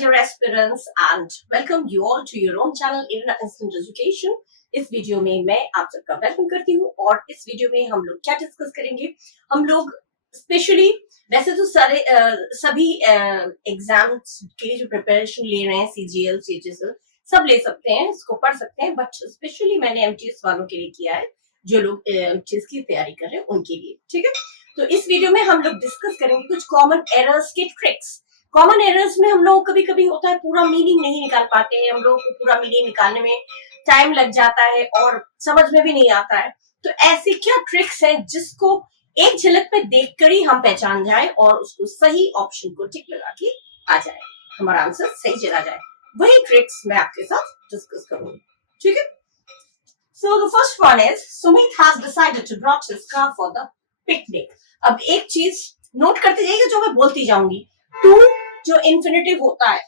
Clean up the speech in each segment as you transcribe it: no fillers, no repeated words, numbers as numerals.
dear aspirants, and welcome you all to your own channel Irna Instant Education। इस video में मैं आप सबका वेलकम करती हूँ और इस वीडियो में हम लोग क्या डिस्कस करेंगे। हम लोग स्पेशली वैसे तो सभी एग्जाम्स के लिए जो प्रिपरेशन ले रहे हैं CGL CHSL सब ले सकते हैं, इसको पढ़ सकते हैं, बट स्पेशली मैंने MTS वालों के लिए किया है, जो लोग MTS की तैयारी कर रहे हैं उनके लिए। ठीक है, तो इस वीडियो में हम लोग डिस्कस करेंगे कुछ कॉमन एरर्स के ट्रिक्स। कॉमन एरर्स में हम लोग कभी कभी होता है पूरा मीनिंग नहीं निकाल पाते हैं, हम लोग को पूरा मीनिंग निकालने में टाइम लग जाता है और समझ में भी नहीं आता है। तो ऐसी क्या ट्रिक्स हैं जिसको एक झलक पे देखकर ही हम पहचान जाए और उसको सही ऑप्शन को टिक लगा के आ जाए, हमारा आंसर सही चला जाए। वही ट्रिक्स मैं आपके साथ डिस्कस करूंगी। ठीक है, so the first one is Sumit has decided to brought his car for the picnic. अब एक चीज नोट करते जाइएगा जो मैं बोलती जाऊंगी। टू जो इन्फिनेटिव होता है,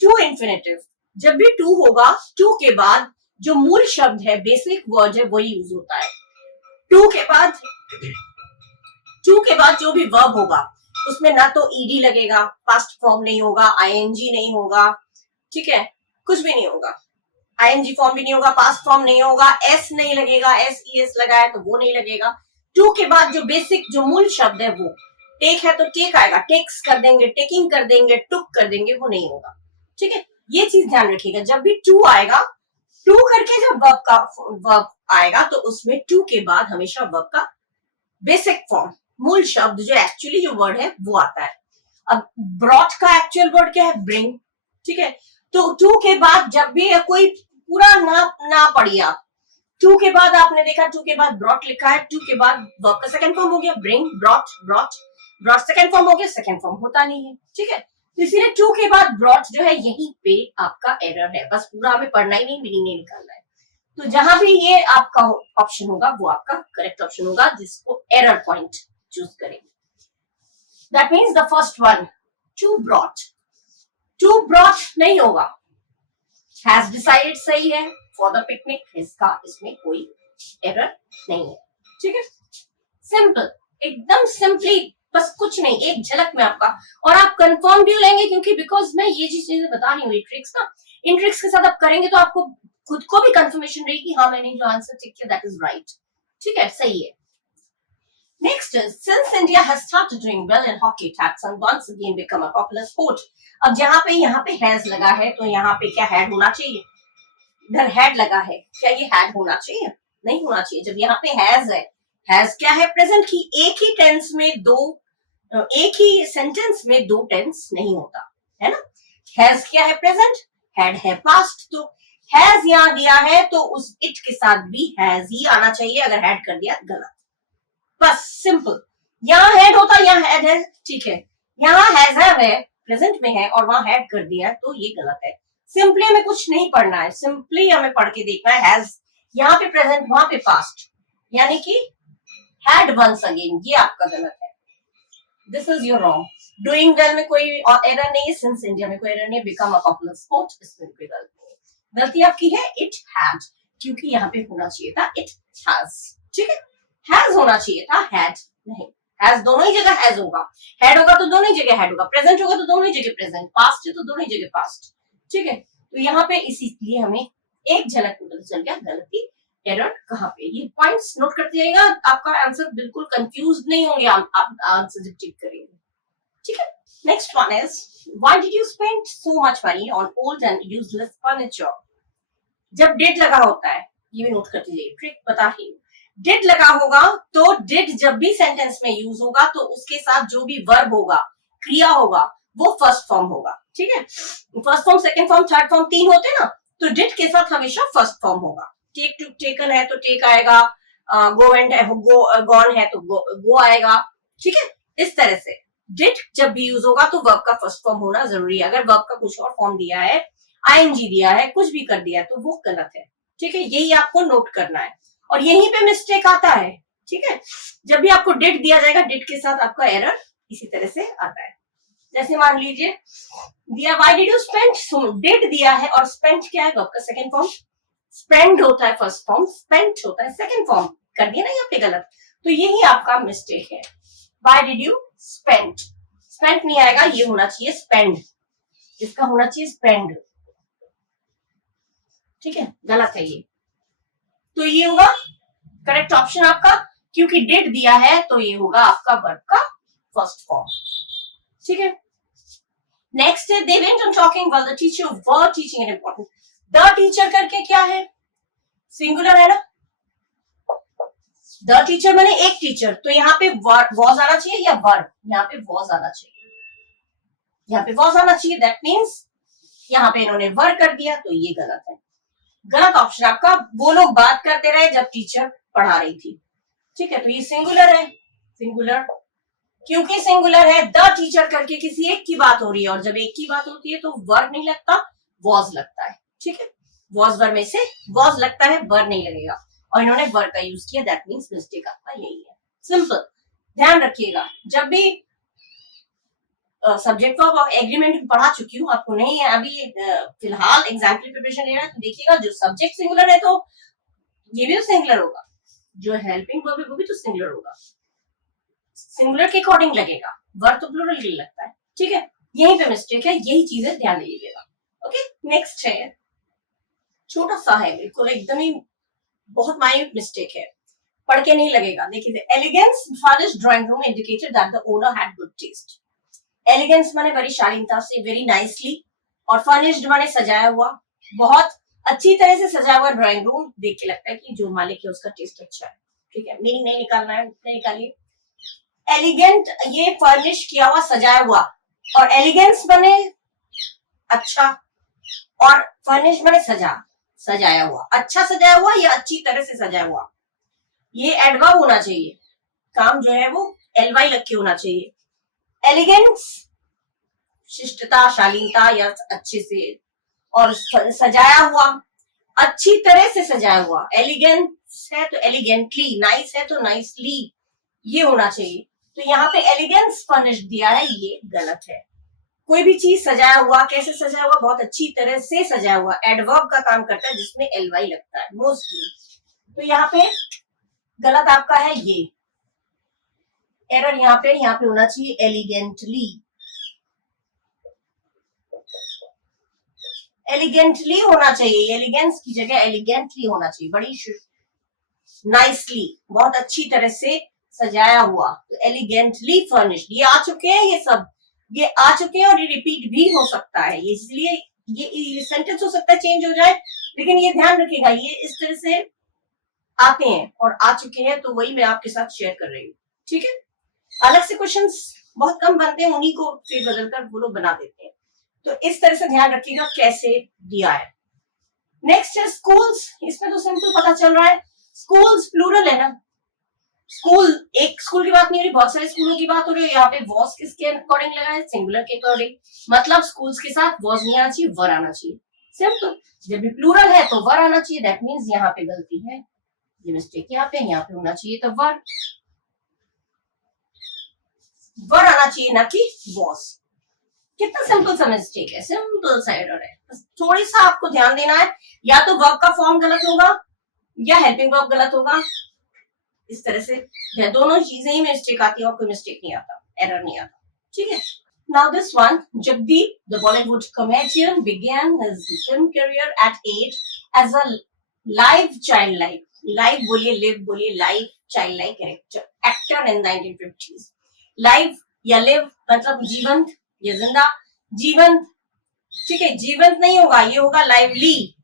टू इन्फिनेटिव, जब भी टू होगा टू के बाद जो मूल शब्द है, बेसिक वर्ड है, वही यूज होता है। टू के बाद जो भी वर्ब होगा उसमें ना तो ईडी लगेगा, पास्ट फॉर्म नहीं होगा, आईएनजी नहीं होगा, ठीक है, कुछ भी नहीं होगा, आईएनजी फॉर्म भी नहीं होगा, पास्ट फॉर्म नहीं होगा, एस नहीं लगेगा, एस लगा है तो वो नहीं लगेगा। टू के बाद जो बेसिक जो मूल शब्द है, वो टेक है तो टेक आएगा, टेक्स कर देंगे, टेकिंग कर देंगे, टुक कर देंगे, वो नहीं होगा। ठीक है, ये चीज ध्यान रखिएगा। जब भी टू आएगा, टू करके जब वर्ब आएगा तो उसमें टू के बाद हमेशा वर्ब का बेसिक फॉर्म, मूल शब्द जो एक्चुअली जो वर्ड है वो आता है। अब ब्रॉट का एक्चुअल वर्ड क्या है? ब्रिंग। ठीक है, तो टू के बाद जब भी कोई पूरा ना पढ़िए आप, टू के बाद आपने देखा टू के बाद ब्रॉट लिखा है, टू के बाद वर्ब का सेकंड फॉर्म हो गया ब्रिंग, ब्रॉट सेकंड फॉर्म हो गया, सेकंड फॉर्म होता नहीं है। ठीक है, तो इसीलिए टू के बाद ब्रॉट जो है यहीं पे आपका एरर है, बस पूरा हमें पढ़ना ही नहीं, मीनिंग नहीं निकालना है। तो जहां भी ये आपका ऑप्शन होगा वो आपका करेक्ट ऑप्शन होगा, जिसको एरर पॉइंट चूज करेंगे। That means the first one, to brought नहीं होगा। हैज डिसाइडेड सही है, फॉर द पिकनिक इसका, इसमें कोई एरर नहीं है। ठीक है, सिंपल, एकदम सिंपली, बस कुछ नहीं, एक झलक में आपका, और आप कंफर्म भी लेंगे क्योंकि बिकॉज मैं ये चीजें बता रही हूँ, ट्रिक्स ना, इन ट्रिक्स के साथ आप करेंगे तो आपको खुद को भी कंफर्मेशन रहेगी, हाँ मैंने जो आंसर टिक किया दैट इज राइट। ठीक है, सही है। Next is since India has started doing well in hockey, it has once again become a popular sport. अब यहाँ पे हैज लगा है तो यहाँ पे क्या हैड होना चाहिए? इधर हैड लगा है, क्या ये हैड होना चाहिए? नहीं होना चाहिए। जब यहाँ पे हैज है, हैज क्या है? प्रेजेंट की, एक ही टेंस में दो, एक ही सेंटेंस में दो टेंस नहीं होता है ना। हैज क्या है? प्रेजेंट, हैड है पास्ट, तो हैज यहाँ दिया है तो उस इट के साथ भी हैज ही आना चाहिए, अगर हैड कर दिया गलत, बस सिंपल। यहाँ हैड होता, यहाँ हैड है, ठीक है, यहाँ हैज है प्रेजेंट में है और वहां हैड कर दिया तो ये गलत है। सिंपली हमें कुछ नहीं पढ़ना है, सिंपली हमें पढ़ के देखना है, हैज यहाँ पे प्रेजेंट, वहां पे पास्ट, यानी कि हैड वंस अगेन, ये आपका गलत है, this is your wrong. Doing well में कोई एरर नहीं है, सिंस इंडिया में कोई एरर नहीं, बिकम अ पॉपुलर स्पोर्ट, इसमें कोई गलती नहीं। गलती आपकी है इट हैड, क्योंकि यहाँ पे होना चाहिए था इट हैज। ठीक है, हैज होना चाहिए था, हैड नहीं। हैज दोनों ही जगह हैज होगा, हैड होगा तो दोनों ही जगह हैड होगा, प्रेजेंट होगा तो दोनों ही जगह प्रेजेंट, पास्ट है तो दोनों ही जगह पास्ट। ठीक है, तो यहाँ पे इसीलिए हमें एक झलक में पता चल गया गलती, एरर कहाँ पे। ये पॉइंट्स नोट करते जाइएगा, आपका आंसर बिल्कुल कंफ्यूज नहीं होंगे आप आंसर जब चेक करेंगे। ठीक है, next one is why did you spend so much money on old and useless furniture. जब डिड लगा होता है, ये भी नोट करते जाइए, ट्रिक बता रही हूँ। डिड लगा होगा तो डिड जब भी सेंटेंस में यूज होगा तो उसके साथ जो भी वर्ब होगा, क्रिया होगा, वो फर्स्ट फॉर्म होगा। ठीक है, first form, second form, third form, तीन होते हैं ना, तो डिड के साथ हमेशा फर्स्ट फॉर्म होगा। टेक टू टेकन है तो टेक आएगा, गो एंड है, गॉन है तो गो आएगा। ठीक है, इस तरह से डिड जब भी यूज होगा तो वर्ब का फर्स्ट फॉर्म होना जरूरी है। अगर वर्ब का कुछ और फॉर्म दिया है, आईएनजी दिया है, कुछ भी कर दिया है तो वो गलत है। ठीक है, यही आपको नोट करना है और यहीं पे मिस्टेक आता है। ठीक है, जब भी आपको डिड दिया जाएगा, डिड के साथ आपका एरर इसी तरह से आता है। जैसे मान लीजिए दिया why did you spend, did दिया है और स्पेंट क्या है? वर्ब का सेकंड फॉर्म, स्पेंड होता है फर्स्ट फॉर्म, स्पेंट होता है सेकंड फॉर्म, कर दिया ना यहाँ पे गलत, तो यही आपका मिस्टेक है। Why did you spend, spent नहीं आएगा, ये होना चाहिए स्पेंड। इसका होना चाहिए स्पेंड, ठीक है, गलत है ये। तो ये होगा करेक्ट ऑप्शन आपका, क्योंकि डिड दिया है तो ये होगा आपका वर्ब का फर्स्ट फॉर्म, ठीक है। नेक्स्ट है they went on talking while the teacher were teaching an important. The teacher करके क्या है, सिंगुलर है ना, द टीचर माने एक टीचर, तो यहाँ पे वॉज आना चाहिए या वर्ब, यहाँ पे वॉज आना चाहिए, यहाँ पे वॉज आना चाहिए, दैट मीन्स यहाँ पे इन्होंने वर्ब कर दिया, तो ये गलत है, गलत ऑप्शन आपका। वो लोग बात करते रहे जब टीचर पढ़ा रही थी, ठीक है, तो ये सिंगुलर है, सिंगुलर, क्योंकि सिंगुलर है द टीचर करके किसी एक की बात हो रही है, और जब एक की बात होती है तो वर्ब नहीं लगता, वॉज लगता है, ठीक है, वॉज वर्ब में से वॉज लगता है, वर्ब नहीं लगेगा, और इन्होंने वर्ब का यूज किया, दैट मीन्स मिस्टेक आपका यही है, सिंपल। ध्यान रखिएगा, जब भी सब्जेक्ट वर्ब एग्रीमेंट पढ़ा चुकी हूँ, आपको नहीं है अभी फिलहाल एग्जाम की प्रिपरेशन ले रहा है, तो देखिएगा जो सब्जेक्ट सिंगुलर है तो ये भी तो सिंगुलर होगा, जो हेल्पिंग वर्ब है वो भी तो सिंगुलर होगा, सिंगुलर के अकॉर्डिंग लगेगा, वर्ब तो प्लूरल के लिए लगता है, ठीक है, यहीं पे मिस्टेक है, यही चीजें ध्यान दीजिएगा। ओके, नेक्स्ट है, छोटा सा है बिल्कुल एकदम ही बहुत माइन्यूट मिस्टेक है, पढ़ के नहीं लगेगा, देखिए elegance furnished drawing room indicated that the owner had good taste. Elegance माने बड़ी शालीनता से, वेरी नाइसली, और फर्निश्ड माने सजाया हुआ, बहुत अच्छी तरह से सजाया हुआ ड्राइंग रूम देख के लगता है कि जो मालिक है उसका टेस्ट अच्छा है, ठीक है, मीनिंग नहीं निकालना है, नहीं निकालिए। एलिगेंट ये फर्निश किया हुआ सजाया हुआ, और एलिगेंस बने अच्छा, और फर्निश बने सजाया हुआ, अच्छा सजाया हुआ या अच्छी तरह से सजाया हुआ, ये एडवर्ब होना चाहिए, काम जो है वो एलवाई लग के होना चाहिए। एलिगेंस शिष्टता, शालीनता या अच्छे से, और सजाया हुआ अच्छी तरह से सजाया हुआ, एलिगेंस है तो एलिगेंटली, नाइस है तो नाइसली, ये होना चाहिए। तो यहाँ पे एलिगेंस फर्निश दिया है, ये गलत है। कोई भी चीज सजाया हुआ, कैसे सजाया हुआ, बहुत अच्छी तरह से सजाया हुआ, एडवर्ब का काम करता है जिसमें एलवाई लगता है मोस्टली, तो यहाँ पे गलत आपका है ये एरर, यहाँ पे होना चाहिए एलिगेंटली, एलिगेंटली होना चाहिए, एलिगेंस की जगह एलिगेंटली होना चाहिए, बड़ी नाइसली, बहुत अच्छी तरह से सजाया हुआ, तो एलिगेंटली फर्निश्ड, ये आ चुके हैं, ये सब ये आ चुके हैं, और ये रिपीट भी हो सकता है, इसलिए ये सेंटेंस हो सकता है चेंज हो जाए, लेकिन ये ध्यान रखिएगा ये इस तरह से आते हैं और आ चुके हैं, तो वही मैं आपके साथ शेयर कर रही हूँ, ठीक है। अलग से क्वेश्चंस बहुत कम बनते हैं, उन्हीं को फिर बदल कर वो लोग बना देते हैं, तो इस तरह से ध्यान रखिएगा कैसे दिया है। नेक्स्ट है स्कूल्स, इसमें तो सिंपल पता चल रहा है, स्कूल्स प्लूरल है ना, स्कूल एक स्कूल की बात नहीं हो रही, बहुत सारे स्कूलों की बात हो रही है, यहाँ पे वॉज किसके अकॉर्डिंग लगा है, सिंगुलर के अकॉर्डिंग, मतलब स्कूल्स के साथ वॉज नहीं आना चाहिए, वर आना चाहिए, सिंपल। जब भी प्लूरल है तो वर आना चाहिए, दैट मीन्स यहाँ पे गलती है, ये मिस्टेक यहाँ पे होना चाहिए तो वर आना चाहिए ना कि वॉज। कितना सिंपल सा मिस्टेक है, सिंपल सा एरर है, बस थोड़ी सा आपको ध्यान देना है, या तो वर्ब का फॉर्म गलत होगा या हेल्पिंग वर्ब गलत होगा, इस तरह से दोनों चीजें ही मिस्टेक आती है, और कोई मिस्टेक नहीं आता, एरर नहीं आता, ठीक है। Now this one, Jagdeep, the Bollywood comedian, began his film career at 8 as a live childlike, live बोलिए, live बोलिए, live childlike actor in 1950s. Live या live मतलब जीवंत या जिंदा, जीवंत, ठीक है, जीवंत नहीं होगा, ये होगा लाइवली।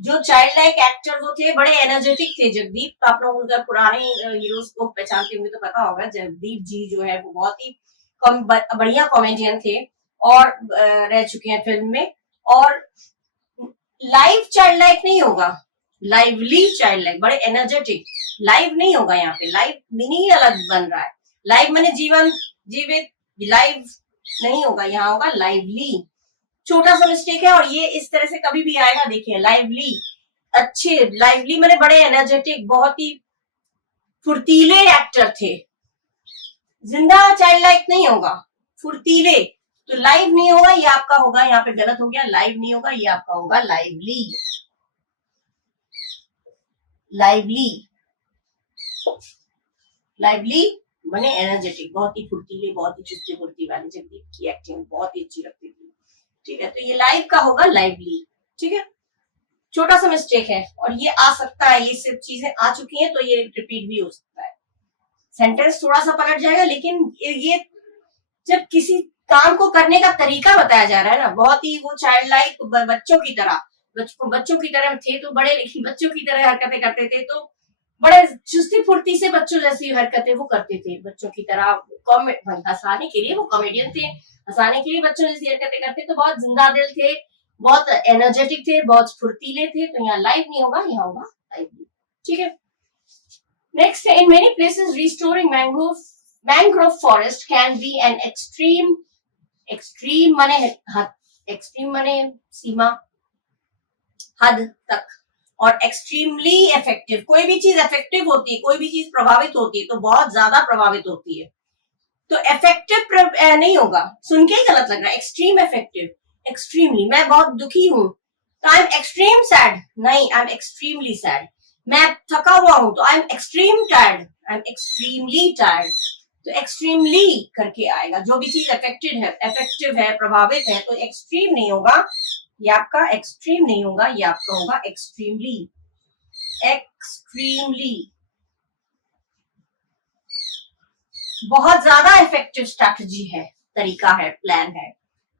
जो चाइल्ड लाइक एक्टर वो थे, बड़े एनर्जेटिक थे जगदीप, तो आप लोग अगर पुराने हीरोज को पहचानते होंगे तो पता होगा, जगदीप जी जो है वो बहुत ही बढ़िया कॉमेडियन थे, और रह चुके हैं फिल्म में, और लाइव चाइल्ड लाइक नहीं होगा, लाइवली चाइल्ड लाइक, बड़े एनर्जेटिक, लाइव नहीं होगा, यहाँ पे लाइव मीनिंग ही अलग बन रहा है, लाइव माने जीवन, जीवित, लाइव नहीं होगा, यहाँ होगा लाइवली, छोटा सा मिस्टेक है, और ये इस तरह से कभी भी आएगा, देखिए लाइवली, अच्छे, लाइवली माने बड़े एनर्जेटिक, बहुत ही फुर्तीले एक्टर थे, जिंदा चाइल्ड लाइक नहीं होगा, फुर्तीले, तो लाइव नहीं होगा, ये आपका होगा, यहाँ पे गलत हो गया, लाइव नहीं होगा, ये आपका होगा लाइवली, लाइवली, लाइवली माने एनर्जेटिक, बहुत ही फुर्तीले, बहुत ही चुस्ती फुर्ती वाले, जगदीप की एक्टिंग बहुत ही अच्छी लगती थी, ठीक है, तो ये लाइव का होगा लाइवली। ठीक है, छोटा सा मिस्टेक है और ये आ सकता है, ये सब चीजें आ चुकी हैं तो ये रिपीट भी हो सकता है। सेंटेंस थोड़ा सा पलट जाएगा, लेकिन ये जब किसी काम को करने का तरीका बताया जा रहा है ना, बहुत ही वो चाइल्ड लाइक बच्चों की तरह, बच्चों की तरह थे तो बड़े, लेकिन बच्चों की तरह हरकतें करते थे, तो बड़े चुस्ती फुर्ती से बच्चों जैसी हरकतें वो करते थे, बच्चों की तरह हंसाने के लिए, वो कॉमेडियन थे, हंसाने के लिए बच्चों जैसी हरकतें करते, तो बहुत जिंदा दिल थे, बहुत एनर्जेटिक थे, बहुत फुर्तीले थे। तो यहाँ लाइव नहीं होगा, यहाँ होगा लाइवली। ठीक है, next, in many places restoring mangrove forest can be an extreme माने हद, एक्सट्रीम माने सीमा, हद तक, और एक्सट्रीमली इफेक्टिव। कोई भी चीज इफेक्टिव होती है, कोई भी चीज प्रभावित होती है तो बहुत ज्यादा प्रभावित होती है, तो इफेक्टिव नहीं होगा, सुन के ही गलत लग रहा है, एक्सट्रीम इफेक्टिव, एक्सट्रीमली, मैं बहुत दुखी हूं तो आई एम एक्सट्रीम सैड, नहीं, आई एम एक्सट्रीमली सैड। मैं थका हुआ हूं तो I am extreme tired, I am extremely tired. तो एक्सट्रीमली करके आएगा, जो भी चीज इफेक्टिव है, प्रभावित है, तो एक्सट्रीम नहीं होगा, ये आपका एक्सट्रीम नहीं होगा, ये आपका होगा एक्सट्रीमली। एक्सट्रीमली बहुत ज्यादा इफेक्टिव स्ट्रैटेजी है, तरीका है, प्लान है,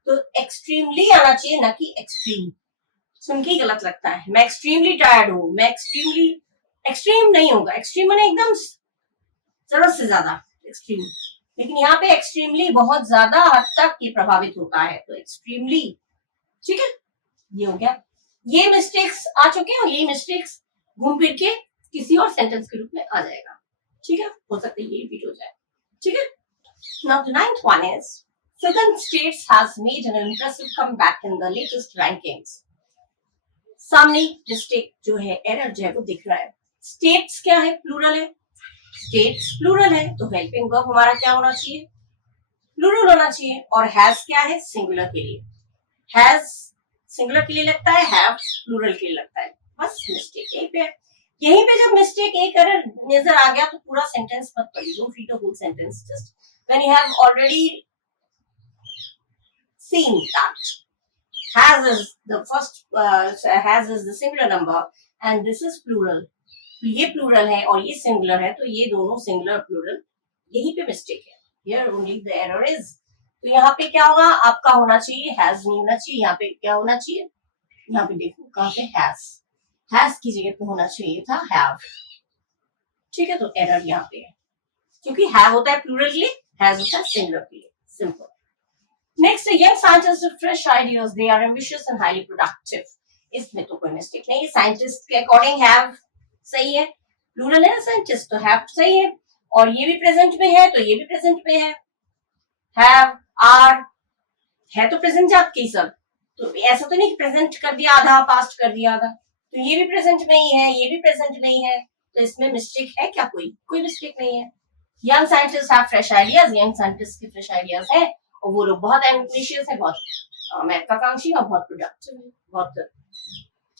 तो एक्सट्रीमली आना चाहिए, ना कि एक्सट्रीम। सुन के ही गलत लगता है, मैं एक्सट्रीमली टायर्ड हूं, मैं एक्सट्रीमली, एक्सट्रीम नहीं होगा, एक्सट्रीम मैंने एकदम जरूरत से ज्यादा एक्सट्रीम, लेकिन यहाँ पे एक्सट्रीमली बहुत ज्यादा हद तक ये प्रभावित होता है, तो एक्सट्रीमली। ठीक है, ये हो गया, ये मिस्टेक्स आ चुके हैं और ये मिस्टेक्स घूम फिर के किसी और सेंटेंस के रूप में आ जाएगा। ठीक है, हो सकता है ये रिपीट हो जाए। ठीक है, now the ninth one is Southern States has made an impressive comeback in the latest rankings. सामने मिस्टेक जो है, एरर जो है वो दिख रहा है। स्टेट्स क्या है, प्लूरल है, स्टेट्स प्लूरल है, तो हेल्पिंग वर्ब हमारा क्या होना चाहिए, प्लूरल होना चाहिए, और हैज क्या है, सिंगुलर के लिए, हैज सिंगुलर के लिए लगता है, हैव प्लूरल के लिए लगता है, बस मिस्टेक यहीं पे है। यहीं पे जब मिस्टेक एक एरर नजर आ गया तो पूरा सेंटेंस मत पढ़िए, don't read the whole sentence, just when you have already seen that has is the first has is the singular number and this is plural, ये प्लूरल है और ये सिंगुलर है, तो ये दोनों सिंगुलर प्लूरल, यहीं पे मिस्टेक है, here only the error is। तो यहाँ पे क्या होगा, आपका होना चाहिए हैज नहीं होना चाहिए, यहाँ पे क्या होना चाहिए, यहाँ पे देखो कहाँ पे हैज की जगह पे होना चाहिए था हैव। ठीक है, तो एरर यहाँ पे है, क्योंकि हैव होता है प्लूरल के लिए, हैज होता है सिंगुलर के लिए, simple. Next, young scientists with fresh ideas, they are ambitious and highly productive. इसमें तो कोई मिस्टेक नहीं है, साइंटिस्ट के अकॉर्डिंग हैव सही है, प्लूरल है ना साइंटिस्ट, तो हैव सही है, और ये भी प्रेजेंट में है तो ये भी प्रेजेंट में है, हैव आर है तो प्रेजेंट आपके सब, तो ऐसा तो नहीं कि प्रेजेंट कर दिया आधा, पास्ट कर दिया आधा, तो ये भी प्रेजेंट में ही है, ये भी प्रेजेंट में ही है, तो इसमें मिस्टेक है क्या, कोई मिस्टेक नहीं है। Young scientist have fresh ideas, young scientist के फ्रेश आइडियाज है, और वो लोग बहुत एम्बिशियस है, बहुत महत्वाकांक्षी और बहुत प्रोडक्टिव है, बहुत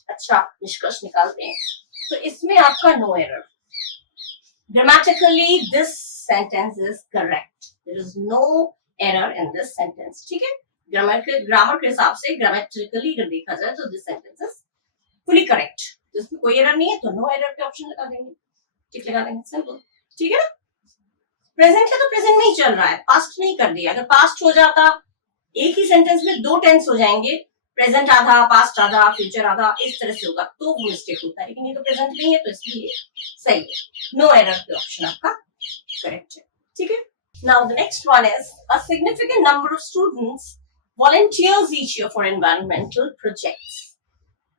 अच्छा निष्कर्ष निकालते हैं, तो इसमें आपका no error. Grammatically this sentence is correct, there is no error in this sentence. ठीक है, ग्रामर के हिसाब से ग्रामेटिकली अगर देखा जाए तो this sentence is fully correct, जिसमें कोई एरर नहीं है तो नो एरर के ऑप्शन लगा देंगे, ठीक लगा देंगे, सिंपल। ठीक है ना, प्रेजेंट है तो प्रेजेंट में ही चल रहा है, पास्ट नहीं कर दिया, अगर पास्ट हो जाता, एक ही सेंटेंस में दो टेंस हो जाएंगे, प्रेजेंट आधा, पास्ट आधा, फ्यूचर आधा, इस तरह से होगा तो वो मिस्टेक होता है, लेकिन ये तो प्रेजेंट नहीं है तो इसलिए सही है, नो एरर के ऑप्शन आपका करेक्ट है। ठीक है, now the next one is a significant number of students volunteers each year for environmental projects.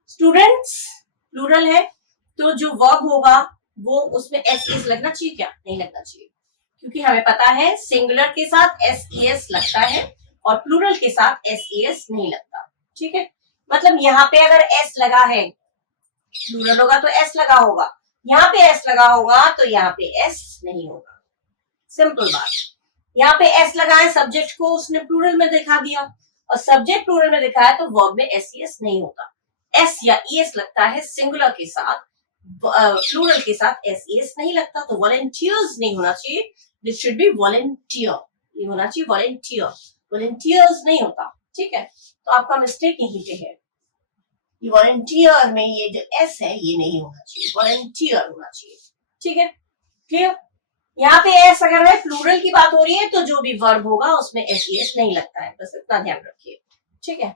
Students plural है तो जो वर्ब होगा वो उसमें एस एस लगना चाहिए क्या, नहीं लगना चाहिए, क्योंकि हमें पता है सिंगुलर के साथ एस एस लगता है और प्लूरल के साथ एस एस नहीं लगता। ठीक है, मतलब यहाँ पे अगर एस लगा है, प्लूरल होगा तो एस लगा होगा, यहाँ पे एस लगा होगा तो यहाँ पे एस नहीं होगा, सिंपल बात। यहाँ पे एस लगा है, सब्जेक्ट को उसने प्लूरल में दिखा दिया, और सब्जेक्ट प्लूरल में दिखा है तो वर्ब में एस एस नहीं होता, एस या एस लगता है सिंगुलर के साथ, प्लूरल के साथ एस एस नहीं लगता, तो वॉलंटियर्स नहीं होना चाहिए, दिस शुड बी वॉलंटियर, ये होना चाहिए वॉलंटियर, वॉलंटियर्स नहीं होता। ठीक है, तो आपका मिस्टेक यहीं पे है। ये वॉलंटियर में ये जो एस है ये नहीं होना चाहिए, वॉलंटियर होना चाहिए। ठीक है, क्लियर। यहाँ पे एस अगर है प्लूरल की बात हो रही है तो जो भी वर्ब होगा उसमें एस नहीं लगता है, बस इतना ध्यान रखिए। ठीक है,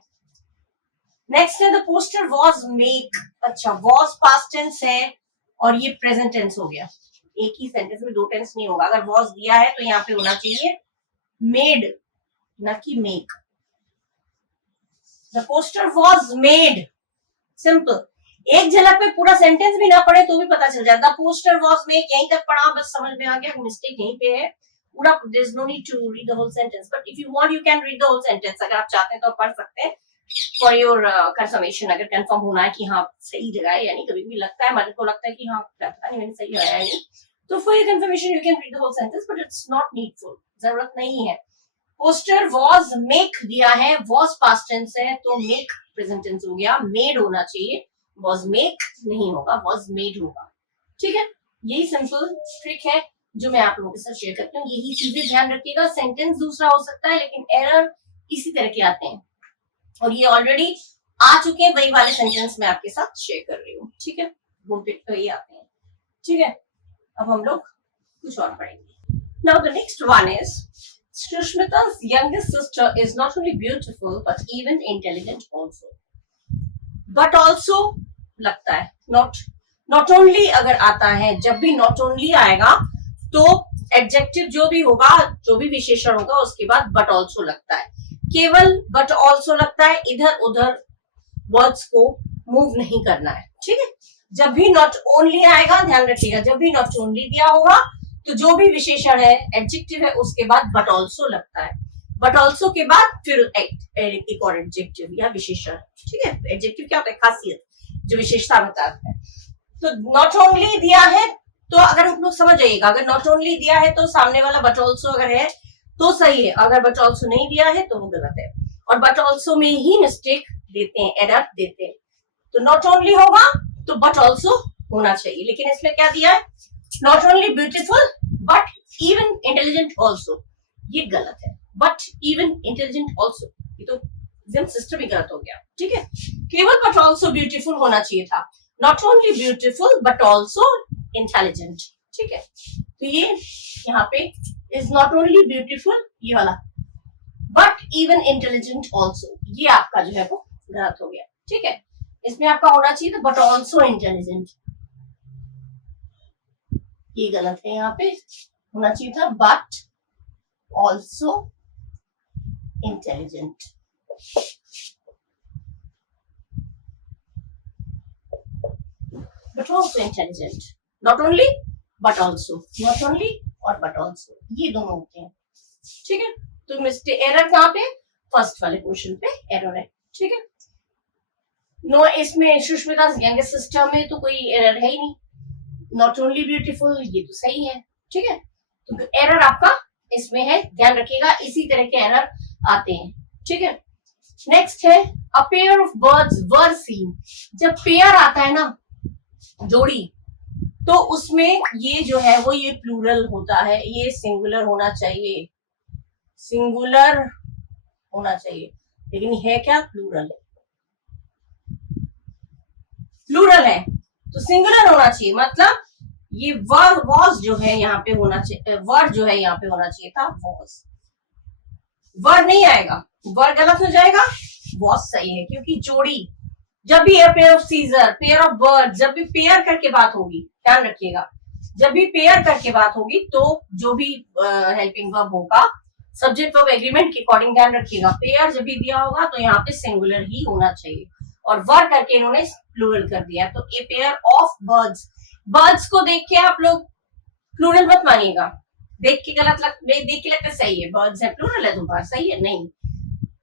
नेक्स्ट है द पोस्टर वॉज मेक। अच्छा, वॉज पास्ट टेंस है और ये प्रेजेंट टेंस हो गया। एक ही सेंटेंस में दो टेंस नहीं होगा। अगर वॉज दिया है तो यहाँ पे होना चाहिए मेड, ना कि make. The poster was made, simple. एक झलक में पूरा सेंटेंस भी ना पढ़े तो भी पता चल जाए। द पोस्टर वॉज मेक, यहीं तक पढ़ा, बस समझ में आ गया मिस्टेक यहीं पे है। पूरा there is no need to read the whole sentence, but if you want you can read the whole sentence. अगर आप चाहते हैं तो पढ़ सकते हैं फॉर योर कंफर्मेशन, अगर कंफर्म होना है कि हाँ सही जगह है। यानी कभी भी लगता है, मेरे को लगता है कि हाँ पता नहीं मैंने सही लगाया नहीं, तो for your confirmation you can read the whole sentence, but it's not needful, जरूरत नहीं है। पोस्टर वॉज मेक दिया है, वॉज पास्ट टेंस है तो मेक प्रेजेंट टेंस हो गया। मेड होना चाहिए, वॉज मेक नहीं होगा, वॉज मेड होगा। ठीक है, यही सिंपल ट्रिक है जो मैं आप लोगों के साथ शेयर करती हूँ। यही चीजें ध्यान रखिएगा। सेंटेंस दूसरा हो सकता है लेकिन एरर इसी तरह के आते हैं, और ये ऑलरेडी आ चुके हैं, वही वाले सेंटेंस मैं आपके साथ शेयर कर रही हूँ। ठीक है, घूमते वही आते हैं। ठीक है, अब हम लोग कुछ और पढ़ेंगे। Now the next one is Sushmita's youngest sister is not only beautiful but even intelligent also. But also लगता है not only अगर आता है, जब भी not only आएगा तो एडजेक्टिव जो भी होगा, जो भी विशेषण होगा उसके बाद but also लगता है। केवल but also लगता है, इधर उधर वर्ड्स को मूव नहीं करना है। ठीक है, जब भी not only आएगा ध्यान रखिएगा, जब भी not only दिया होगा तो जो भी विशेषण है, एडजेक्टिव है, उसके बाद बट ऑल्सो लगता है। बट ऑल्सो के बाद फिर एक और एडजेक्टिव या विशेषण। ठीक है, एडजेक्टिव क्या होता है? खासियत, जो विशेषता बताता है। तो नॉट ओनली दिया है तो अगर आप लोग समझ जाइएगा, अगर नॉट ओनली दिया है तो सामने वाला बट ऑल्सो अगर है तो सही है, अगर बट ऑल्सो नहीं दिया है तो वो गलत है। और बट ऑल्सो में ही मिस्टेक देते हैं, एरर देते हैं। तो नॉट ओनली होगा तो बट ऑल्सो होना चाहिए, लेकिन इसमें क्या दिया है? Not only beautiful but even intelligent also, ये गलत है। But even intelligent also, ये तो एकदम सिस्टम ही गलत हो गया। ठीक है, केवल but also beautiful होना चाहिए था। Not only beautiful but also intelligent। ठीक है, तो ये यहाँ पे is not only beautiful ये वाला, but even intelligent also, ये आपका जो है वो गलत हो गया। ठीक है, इसमें आपका होना चाहिए था but also intelligent, ये गलत है। यहाँ पे होना चाहिए था but also intelligent. But also intelligent, not only but also, not only और बट ऑल्सो ये दोनों होते हैं। ठीक है, तो मिस्टेक एरर कहाँ पे? फर्स्ट वाले क्वेश्चन पे एरर है। ठीक है, नो, इसमें सुष्मिता यंगेस्ट सिस्टर में तो कोई एरर है ही नहीं। नॉट ओनली ब्यूटीफुल ये तो सही है। ठीक है, तो एरर आपका इसमें है, ध्यान रखिएगा, इसी तरह के एरर आते हैं। ठीक है, नेक्स्ट है a pair of birds were seen. जब पेयर आता है ना, जोड़ी, तो उसमें ये जो है वो ये प्लूरल होता है, ये सिंगुलर होना चाहिए, सिंगुलर होना चाहिए, लेकिन है क्या? प्लूरल है, प्लूरल है तो सिंगुलर होना चाहिए। मतलब ये वर वॉज जो है यहाँ पे होना चाहिए, वर जो है यहाँ पे होना चाहिए था वॉज। वर नहीं आएगा, वर गलत हो जाएगा, वॉज सही है, क्योंकि जोड़ी जब भी pair of scissor, pair of bird, जब भी पेयर करके बात होगी, ध्यान रखिएगा, जब भी पेयर करके बात होगी तो जो भी हेल्पिंग वर्ब होगा सब्जेक्ट वर्ब एग्रीमेंट के अकॉर्डिंग ध्यान रखिएगा, पेयर जब भी दिया होगा तो यहाँ पे सिंगुलर ही होना चाहिए, और वर करके इन्होंने प्लूरल कर दिया। तो a pair of birds, birds को देख के आप लोग प्लूरल मत मानिएगा, देख के देख के लगता सही है, बर्ड्स है प्लूरल है तो बार सही है, नहीं,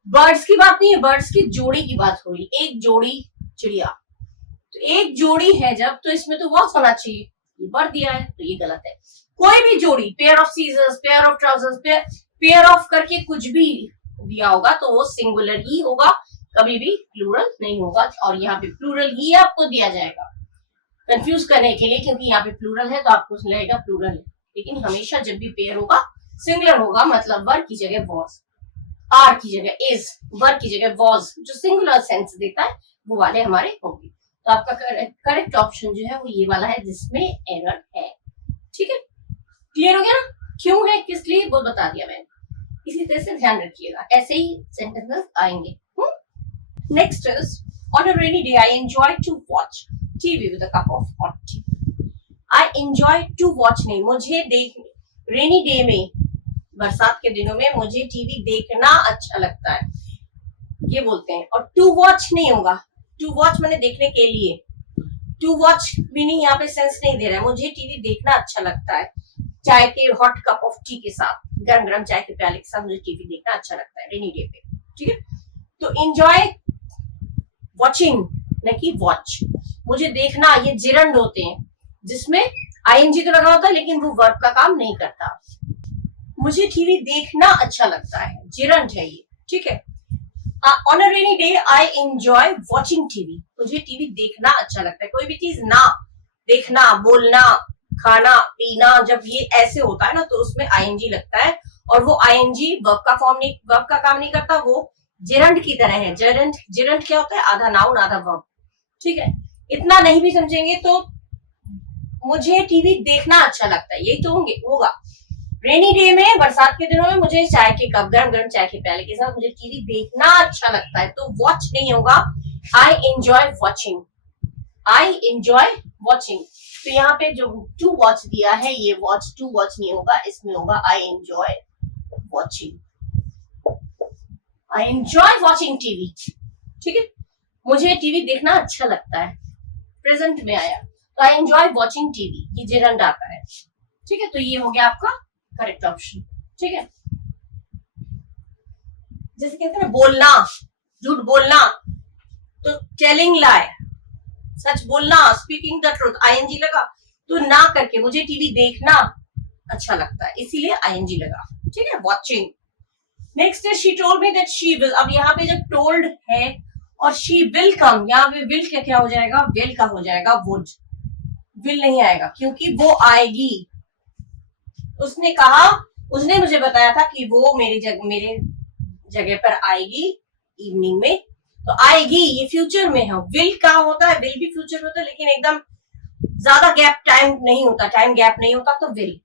बर्ड्स की बात नहीं है, बर्ड्स की जोड़ी की बात हो रही, एक जोड़ी चिड़िया, तो एक जोड़ी है जब, तो इसमें तो वॉज होना चाहिए, वर दिया है तो ये गलत है। कोई भी जोड़ी, pair of scissors, pair of trousers, pair of करके कुछ भी दिया होगा तो वो सिंगुलर ही होगा, कभी भी प्लूरल नहीं होगा, और यहाँ पे प्लूरल ही आपको दिया जाएगा कंफ्यूज करने के लिए, क्योंकि यहाँ पे प्लूरल है तो आपको लगेगा प्लूरल है, लेकिन हमेशा जब भी पेयर होगा सिंगुलर होगा, मतलब वर की जगह वॉज। आर की जगह इज, वर की जगह वॉज, जो सिंगुलर सेंस देता है वो वाले हमारे होंगे। तो आपका करेक्ट ऑप्शन जो है वो ये वाला है जिसमें एरर है। ठीक है, क्लियर हो गया ना? क्यों है, किस लिए, वो बता दिया मैंने। इसी तरह से ध्यान रखिएगा, ऐसे ही सेंटेंसेस आएंगे। Next is on a rainy day I enjoy to watch TV with a cup of hot tea. I enjoy to watch नहीं, मुझे देख, रेनी डे में, बरसात के दिनों में मुझे टीवी देखना अच्छा लगता है, ये बोलते हैं। और टू वॉच नहीं होगा, टू वॉच मैंने देखने के लिए, टू वॉच मीनिंग यहाँ पे सेंस नहीं दे रहा है। मुझे टीवी देखना अच्छा लगता है, चाय के हॉट कप ऑफ टी के साथ, गरम गरम चाय के प्याले के साथ मुझे टीवी देखना अच्छा लगता है रेनी डे पे। ठीक है, तो एंजॉय वॉचिंग न कि वॉच। मुझे देखना, ये जिरंड होते हैं जिसमें आईएनजी तो लगा होता है लेकिन वो वर्ब का काम नहीं करता। मुझे टीवी देखना अच्छा लगता है, जिरंड है ये। ठीक है, on a rainy day I enjoy watching TV, मुझे टीवी देखना अच्छा लगता है। कोई भी चीज ना, देखना, बोलना, खाना, पीना, जब ये ऐसे होता है ना तो उसमें आईएनजी लगता है, और वो आईएनजी वर्ब का फॉर्म नहीं, वर्ब का काम नहीं करता, वो जिरंड की तरह है। जिरंड, जिरंड क्या होता है? आधा नाउन आधा वर्ब। ठीक है, इतना नहीं भी समझेंगे तो मुझे टीवी देखना अच्छा लगता है, यही तो होगा। रेनी डे में, बरसात के दिनों में मुझे चाय के कप, गरम गरम चाय के प्याले के साथ मुझे टीवी देखना अच्छा लगता है, तो वॉच नहीं होगा, I enjoy watching, I enjoy watching. तो यहाँ पे जो टू वॉच दिया है ये वॉच, टू वॉच नहीं होगा, इसमें होगा I enjoy watching, I enjoy watching TV. ठीक है, मुझे टीवी देखना अच्छा लगता है, प्रेजेंट में आया तो आई एंजॉय वॉचिंग टीवी, ये जिरंड आता है। ठीक है, तो ये हो गया आपका करेक्ट ऑप्शन। ठीक है, जैसे कहते हैं ना बोलना, झूठ बोलना, तो टेलिंग लाई, सच बोलना, स्पीकिंग द ट्रूथ, आईएनजी लगा, तो ना करके मुझे टीवी देखना अच्छा लगता है, इसीलिए आईएनजी लगा। ठीक है, वॉचिंग। नेक्स्ट है she told me that she will. अब यहाँ पे जब टोल्ड है और शी विल कम, यहाँ पे विल क्या क्या हो जाएगा? विल का हो जाएगा वुड, विल नहीं आएगा क्योंकि वो आएगी। उसने कहा, उसने मुझे बताया था कि वो मेरे जगह पर आएगी इवनिंग में, तो आएगी ये फ्यूचर में है। विल का होता है, विल भी फ्यूचर होता है लेकिन एकदम ज्यादा गैप टाइम नहीं होता, टाइम गैप नहीं होता, तो विल।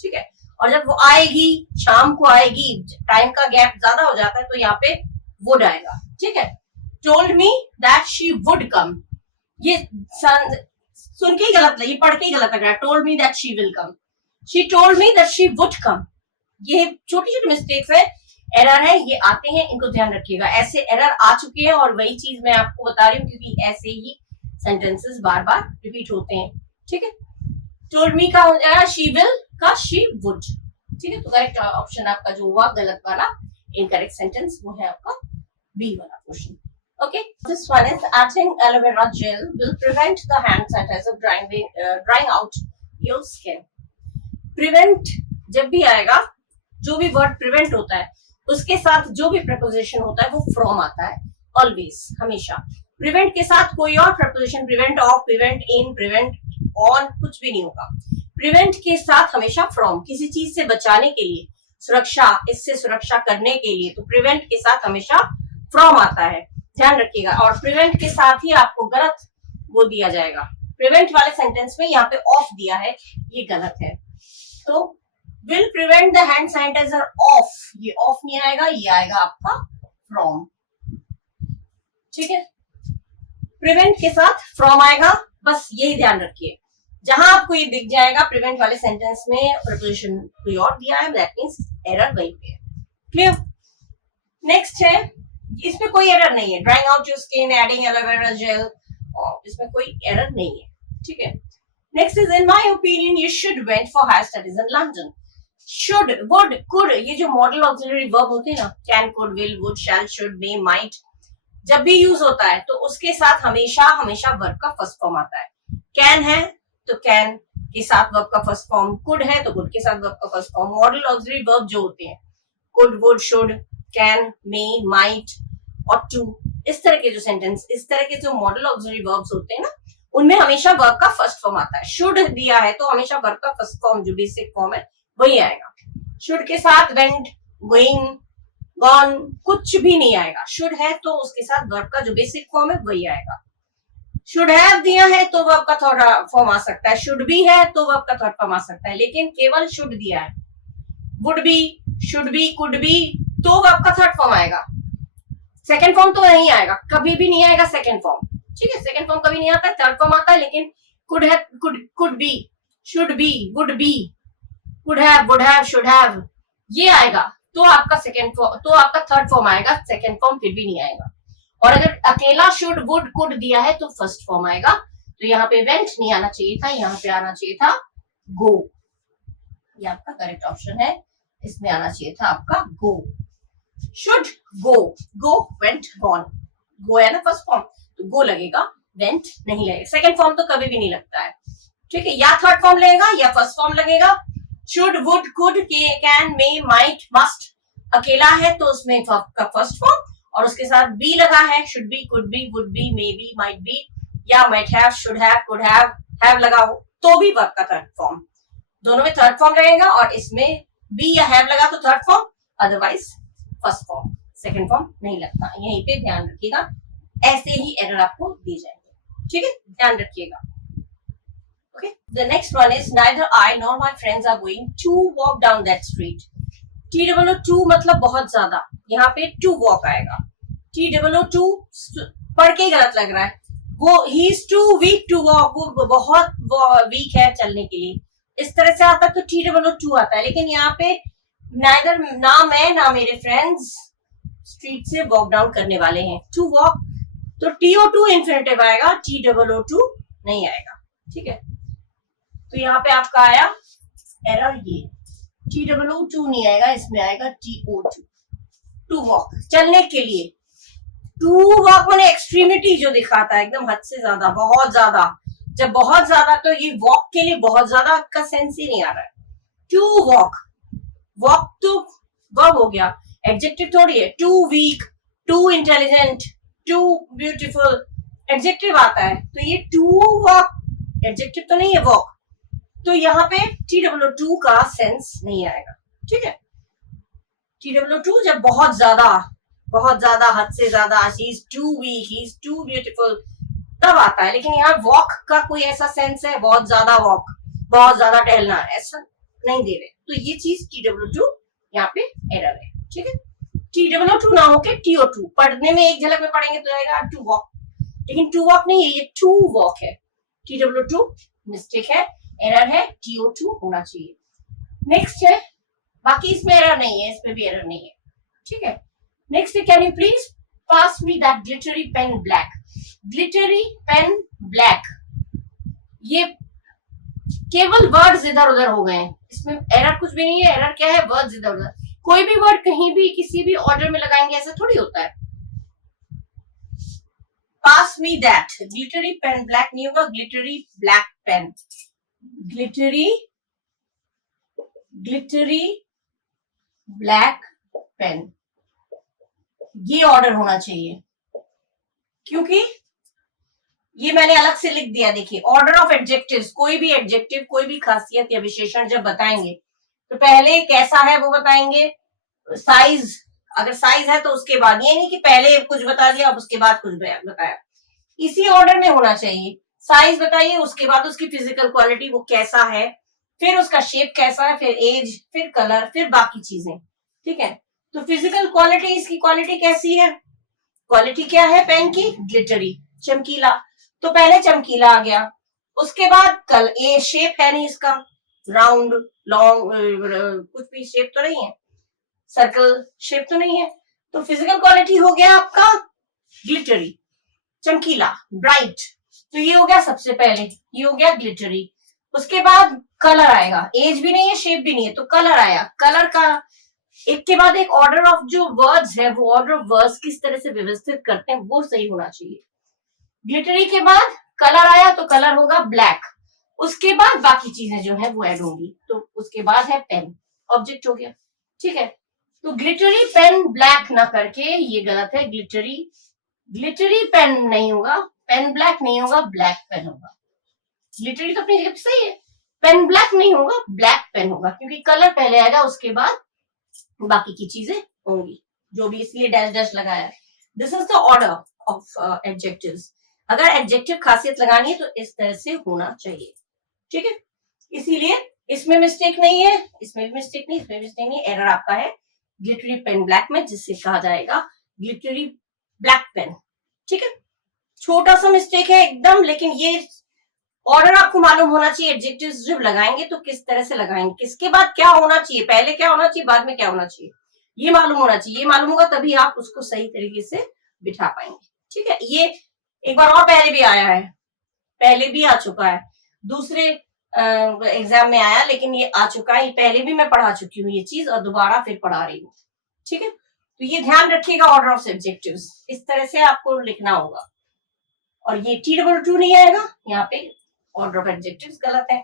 ठीक है, और जब वो आएगी, शाम को आएगी, टाइम का गैप ज्यादा हो जाता है, तो यहाँ पे वुड आएगा। ठीक है, told me that she would come, ये सुन के ही गलत, ये पढ़ के ही गलत लग रहा है। Told me that she will come, she told me that she would come. ये छोटी छोटी मिस्टेक्स है, एरर है, ये आते हैं, इनको ध्यान रखिएगा। ऐसे एरर आ चुके हैं और वही चीज मैं आपको बता रही हूँ क्योंकि ऐसे ही सेंटेंसेस बार बार रिपीट होते हैं। ठीक है, टोल्ड मी का हो जाएगा शी विल का शी वुड। ठीक है, तो करेक्ट ऑप्शन आपका जो हुआ गलत वाला, इनकरेक्ट सेंटेंस, वो है आपका बी वाला question. Okay, this one is adding aloe vera gel will prevent the hand sanitizer drying out your skin. Prevent जब भी आएगा, जो भी वर्ड प्रिवेंट होता है उसके साथ जो भी प्रपोजिशन होता है वो फ्रॉम आता है, ऑलवेज, हमेशा। प्रिवेंट के साथ कोई और preposition, prevent of, prevent in, prevent on, कुछ भी नहीं होगा। प्रिवेंट के साथ हमेशा फ्रॉम, किसी चीज से बचाने के लिए, सुरक्षा, इससे सुरक्षा करने के लिए, तो प्रिवेंट के साथ हमेशा फ्रॉम आता है, ध्यान रखिएगा। और प्रिवेंट के साथ ही आपको गलत वो दिया जाएगा, प्रिवेंट वाले सेंटेंस में यहाँ पे ऑफ दिया है, ये गलत है। तो will prevent the hand sanitiser off, ये ऑफ नहीं आएगा, ये आएगा आपका फ्रॉम। ठीक है, प्रिवेंट के साथ फ्रॉम आएगा, बस यही ध्यान रखिए। जहां आपको ये दिख जाएगा प्रिवेंट वाले सेंटेंस में प्रीपोजिशन कोई और दिया है, दैट मींस एरर वहीं पे है। क्लियर? नेक्स्ट है, इसमें कोई एरर नहीं है, drying out your skin, adding aloe vera gel, इसमें कोई एरर नहीं है। ठीक है, next is in my opinion you should went for higher studies in London. Should, would, could, ये जो मॉडल ऑक्सिलरी वर्ब होते हैं ना, can, could, will, would, shall, should, may, might, जब भी यूज होता है तो उसके साथ हमेशा हमेशा वर्ब का फर्स्ट फॉर्म आता है। कैन है तो कैन के साथ वर्ब का फर्स्ट फॉर्म, कुड है तो कुड के साथ वर्ब का first form. Model auxiliary verb जो होते हैं, could, would, should, can, may, might और टू, इस तरह के जो सेंटेंस, इस तरह के जो मॉडल ऑक्सिलरी वर्ब्स होते हैं ना, उनमें हमेशा वर्ब का फर्स्ट फॉर्म आता है। शुड दिया है तो हमेशा वर्ब का फर्स्ट फॉर्म जो बेसिक फॉर्म है वही आएगा। शुड के साथ वेंट, गोइंग, गॉन कुछ भी नहीं आएगा। शुड है तो उसके साथ वर्ब का जो बेसिक फॉर्म है वही आएगा। शुड हैव दिया है तो वर्ब का थर्ड फॉर्म आ सकता है, शुड बी है तो वर्ब का थर्ड फॉर्म आ सकता है, लेकिन केवल शुड दिया है। Would be, should be, could B तो वर्ब का थर्ड फॉर्म आएगा। सेकंड फॉर्म तो नहीं आएगा, कभी भी नहीं आएगा सेकंड फॉर्म। ठीक है, सेकंड फॉर्म कभी नहीं आता है, थर्ड फॉर्म आता है, लेकिन कुड है, could be, should be, would B, could have, would have, should have ये आएगा तो आपका सेकंड फॉर्म, तो आपका थर्ड फॉर्म आएगा। सेकंड फॉर्म फिर भी नहीं आएगा। और अगर अकेला शुड, वुड, कुड दिया है तो फर्स्ट फॉर्म आएगा। तो यहाँ पे वेंट नहीं आना चाहिए था, यहाँ पे आना चाहिए था गो। ये आपका करेक्ट ऑप्शन है, इसमें आना चाहिए था आपका go. Should go, go, went, gone. Go है ना फर्स्ट फॉर्म, तो गो लगेगा, वेंट नहीं लगेगा। सेकंड फॉर्म तो कभी भी नहीं लगता है। ठीक है, या थर्ड फॉर्म लगेगा या फर्स्ट फॉर्म लगेगा। Should, would, could, can, may, might, must अकेला है तो उसमें का फर्स्ट फॉर्म, और उसके साथ बी लगा है, should be, could be, would be, may be, might be, या might have, should have, could have लगा हो तो भी वर्ब का थर्ड फॉर्म। दोनों में थर्ड फॉर्म रहेगा, और इसमें बी या हैव लगा तो third form, otherwise first form, second form नहीं लगता। यहीं पे ध्यान रखिएगा, ऐसे ही एरर आपको दी जाएंगे। ठीक है, ध्यान रखिएगा। Okay, the next one is neither I nor my friends are going to walk down that street. TWO2 मतलब बहुत ज्यादा, यहाँ पे to walk आएगा। TWO2 पढ़ के गलत लग रहा है, वो he is too weak to walk, वो बहुत वीक है चलने के लिए, इस तरह से आता तो TWO2 आता है। लेकिन यहाँ पे neither ना मैं ना मेरे फ्रेंड्स स्ट्रीट से वॉक डाउन करने वाले हैं। टू वॉक तो TO2 इंफिनिटिव आएगा, TWO2 नहीं आएगा। ठीक है, तो यहाँ पे आपका आया एरर, ये TWO2 नहीं आएगा, इसमें आएगा TO2। टू वॉक चलने के लिए, टू वॉक मैंने एक्सट्रीमिटी जो दिखाता है एकदम हद से ज्यादा, बहुत ज्यादा, जब बहुत ज्यादा तो ये वॉक के लिए बहुत ज्यादा का सेंस ही नहीं आ रहा है। टू वॉक, वॉक तो वर्ब हो गया, एडजेक्टिव थोड़ी है। Too weak, too intelligent, too beautiful adjective आता है, तो ये टू वॉक एडजेक्टिव तो नहीं है वॉक, तो यहाँ पे TWO2 का सेंस नहीं आएगा। ठीक है, TWO2 जब बहुत ज्यादा हद से ज्यादा, he is too weak, he is too beautiful तब आता है। लेकिन यहाँ वॉक का कोई ऐसा सेंस है, बहुत ज्यादा वॉक, बहुत ज्यादा टहलना, ऐसा नहीं दे रहे, तो ये चीज TWO2 यहाँ पे एरर है। ठीक है, TWO2 ना होके TO2, पढ़ने में एक झलक में पढ़ेंगे तो आएगा टू वॉक, लेकिन टू वॉक नहीं है, ये टू वॉक है। TWO2 मिस्टेक है, एरर है, TO2 होना चाहिए। नेक्स्ट है, बाकी इसमें एरर नहीं है, इसमें भी एरर नहीं है। ठीक है, नेक्स्ट है, can you please pass me that glittery pen black. Glittery pen black, ये केवल वर्ड्स इधर उधर हो गए हैं, इसमें एरर कुछ भी नहीं है। एरर क्या है, वर्ड्स इधर उधर, कोई भी वर्ड कहीं भी किसी भी ऑर्डर में लगाएंगे ऐसा थोड़ी होता है। Pass me that, glittery pen black नहीं होगा, glittery black pen, glittery black pen, ये ऑर्डर होना चाहिए, क्योंकि ये मैंने अलग से लिख दिया। देखिए, ऑर्डर ऑफ एडजेक्टिव्स, कोई भी एडजेक्टिव, कोई भी खासियत या विशेषण जब बताएंगे तो पहले कैसा है वो बताएंगे, साइज, अगर साइज है तो उसके बाद, ये नहीं कि पहले कुछ बता दिया अब उसके बाद कुछ बताया, इसी ऑर्डर में होना चाहिए। साइज बताइए, उसके बाद उसकी फिजिकल क्वालिटी वो कैसा है, फिर उसका शेप कैसा है, फिर एज, फिर कलर, फिर बाकी चीजें। ठीक है, तो फिजिकल क्वालिटी, इसकी क्वालिटी कैसी है, क्वालिटी क्या है पेन की, ग्लिटरी, चमकीला, तो पहले चमकीला आ गया, उसके बाद ए शेप है नहीं इसका, राउंड, लॉन्ग, कुछ भी शेप तो नहीं है, सर्कल शेप तो नहीं है, तो फिजिकल क्वालिटी हो गया आपका ग्लिटरी, चमकीला, ब्राइट, तो ये हो गया सबसे पहले, ये हो गया ग्लिटरी। उसके बाद कलर आएगा, एज भी नहीं है, शेप भी नहीं है, तो कलर आया। कलर का एक के बाद एक ऑर्डर ऑफ जो वर्ड्स है, वो ऑर्डर ऑफ वर्ड्स किस तरह से व्यवस्थित करते हैं वो सही होना चाहिए। ग्लिटरी के बाद कलर आया तो कलर होगा ब्लैक, उसके बाद बाकी चीजें जो है वो ऐड होंगी, तो उसके बाद है पेन, ऑब्जेक्ट हो गया। ठीक है, तो ग्लिटरी पेन ब्लैक ना करके ये गलत है, ग्लिटरी पेन नहीं होगा, पेन ब्लैक नहीं होगा, ब्लैक पेन होगा। ग्लिटरी तो अपनी जगह सही है, पेन ब्लैक नहीं होगा, ब्लैक पेन होगा, क्योंकि कलर पहले आएगा उसके बाद बाकी की चीजें होंगी। जो भी, इसलिए डैश डैश लगाया। This is the order of adjectives. अगर एडजेक्टिव खासियत लगानी है तो इस तरह से होना चाहिए, ठीक है। इसीलिए इसमें मिस्टेक नहीं है, इसमें भी मिस्टेक नहीं, इसमें मिस्टेक नहीं, एरर आपका है ग्लिटरी पेन ब्लैक में, जिससे कहा जाएगा ग्लिटरी ब्लैक पेन, ठीक है। छोटा सा मिस्टेक है एकदम, लेकिन ये ऑर्डर आपको मालूम होना चाहिए। एडजेक्टिव्स जब लगाएंगे तो किस तरह से लगाएंगे, किसके बाद क्या होना चाहिए, पहले क्या होना चाहिए, बाद में क्या होना चाहिए, ये मालूम होना चाहिए। ये मालूम होगा तभी आप उसको सही तरीके से बिठा पाएंगे, ठीक है। ये एक बार और पहले भी आया है, पहले भी आ चुका है, दूसरे एग्जाम में आया, लेकिन ये आ चुका है, पहले भी मैं पढ़ा चुकी हूँ ये चीज और दोबारा फिर पढ़ा रही हूँ, ठीक है। तो ये ध्यान रखिएगा, ऑर्डर ऑफ एडजेक्टिव्स इस तरह से आपको लिखना होगा। और ये T22 नहीं आएगा यहाँ पे, ऑर्डर ऑफ एडजेक्टिव्स गलत है।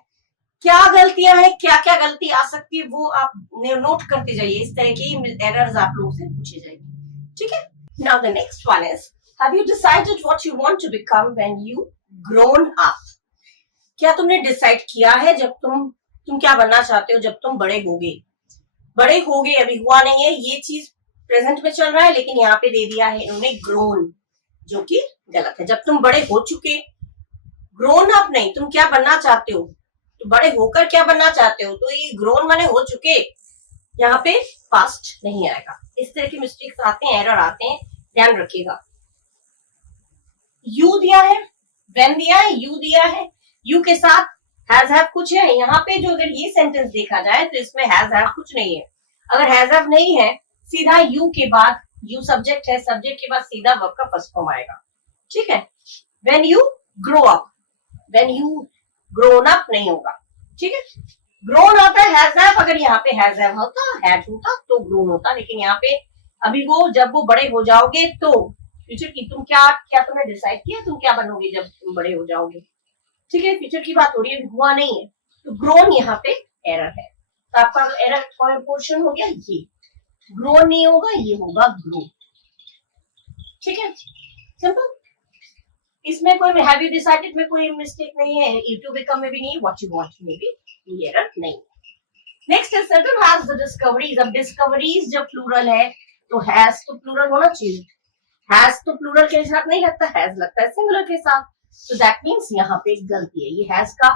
क्या गलतियां हैं, क्या क्या गलती आ सकती है, वो आप नोट करते जाइए, इस तरह की एरर्स आप लोगों से पूछे जाएंगे, ठीक है। Now the next one is, have you decided what you want to become when you grown up? क्या तुमने डिसाइड किया है जब तुम क्या बनना चाहते हो जब तुम बड़े होगे? बड़े होगे अभी हुआ नहीं है, ये चीज प्रेजेंट में चल रहा है, लेकिन यहाँ पे दे दिया है इन्होंने ग्रोन, जो कि गलत है। जब तुम बड़े हो चुके, ग्रोन अप नहीं, तुम क्या बनना चाहते हो, तो बड़े होकर क्या बनना चाहते हो, तो ये ग्रोन माने हो चुके, यहाँ पे पास्ट नहीं आएगा। इस तरह के मिस्टेक्स आते हैं, एरर आते हैं, ध्यान रखिएगा। यू दिया है, व्हेन दिया है, यू दिया है, यू के साथ हैज हैव कुछ है यहाँ पे। जो अगर ये सेंटेंस देखा जाए तो इसमें हैज हैव कुछ नहीं है। अगर हैज हैव नहीं है, सीधा यू के बाद, यू सब्जेक्ट है, सब्जेक्ट के बाद सीधा वर्ब का फर्स्ट फॉर्म आएगा, ठीक है। When you grow up, when you grown up नहीं होगा, ठीक है। ग्रोन आता है हैज हैव, अगर यहाँ पे हैज हैव होता, हैड होता तो ग्रोन होता, लेकिन यहाँ पे अभी वो जब वो बड़े हो जाओगे तो फ्यूचर की तुम क्या क्या तुमने डिसाइड किया तुम क्या बनोगे जब तुम बड़े हो जाओगे, ठीक है। फ्यूचर की बात हो रही है, हुआ नहीं है, तो ग्रोन यहाँ पे एरर है। तो आपका एरर पोर्शन हो गया ये, ग्रोन नहीं होगा, ये होगा ग्रो, ठीक है, सिंपल। इसमें कोई हैव यू डिसाइडेड में कोई मिस्टेक नहीं है, यू टू बिकम में भी नहीं, व्हाट यू वांट में भी ये एरर नहीं। Next is sentence has the discoveries. अब डिस्कवरीज जब प्लूरल है तो हैज तो प्लूरल होना चाहिए, हैज तो प्लूरल के साथ नहीं लगता, हैज लगता है सिंगुलर के साथ, तो दैट मींस यहाँ पे गलती है। ये हैज का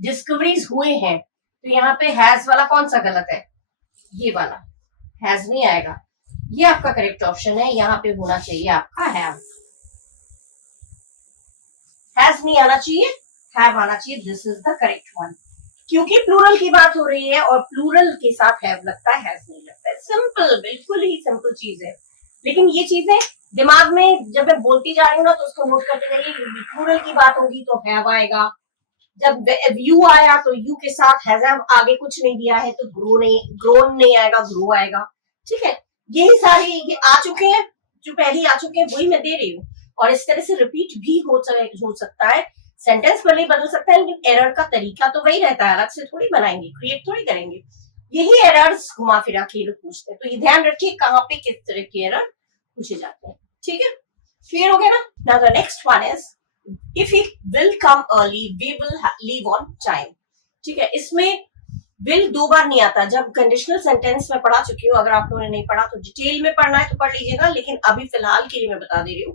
डिस्कवरीज हुए हैं, तो यहाँ पे हैज वाला कौन सा गलत है, ये वाला, हैज नहीं आएगा, ये आपका करेक्ट ऑप्शन है। यहाँ पे होना चाहिए आपका हैव, हैज नहीं आना चाहिए, हैव आना चाहिए, this is the correct one. क्योंकि प्लूरल की बात हो रही है और प्लूरल के साथ हैव लगता है, हैज नहीं लगता है, सिंपल, बिल्कुल ही सिंपल चीज है। लेकिन ये चीजें दिमाग में जब मैं बोलती जा रही हूँ ना तो उसको नोट करते जाइए। प्लूरल की बात होगी तो हैव आएगा, जब यू आया तो यू के साथ हैज हैव आगे कुछ नहीं दिया है तो ग्रोन नहीं आएगा, ग्रो आएगा, ठीक है। यही सारे ये आ चुके हैं, जो पहले आ चुके हैं वही मैं दे रही हूँ, और इस तरह से रिपीट भी हो सकता है, सेंटेंस भले ही बदल सकता है, लेकिन एरर का तरीका तो वही रहता है, अलग से थोड़ी बनाएंगे, क्रिएट थोड़ी करेंगे। यही एरर्स घुमा फिरा के लोग पूछते हैं, तो ये ध्यान रखिए कहाँ पे किस तरह के एरर पूछे जाते हैं, ठीक है। क्लियर हो गया ना? Now the next one is if he will come early we will leave on time, ठीक है। इसमें विल दो बार नहीं आता, जब कंडीशनल सेंटेंस में पढ़ा चुकी हूँ, अगर आप लोगों ने नहीं पढ़ा तो डिटेल में पढ़ना है तो पढ़ लीजिएगा, लेकिन अभी फिलहाल के लिए मैं बता दे रही हूँ।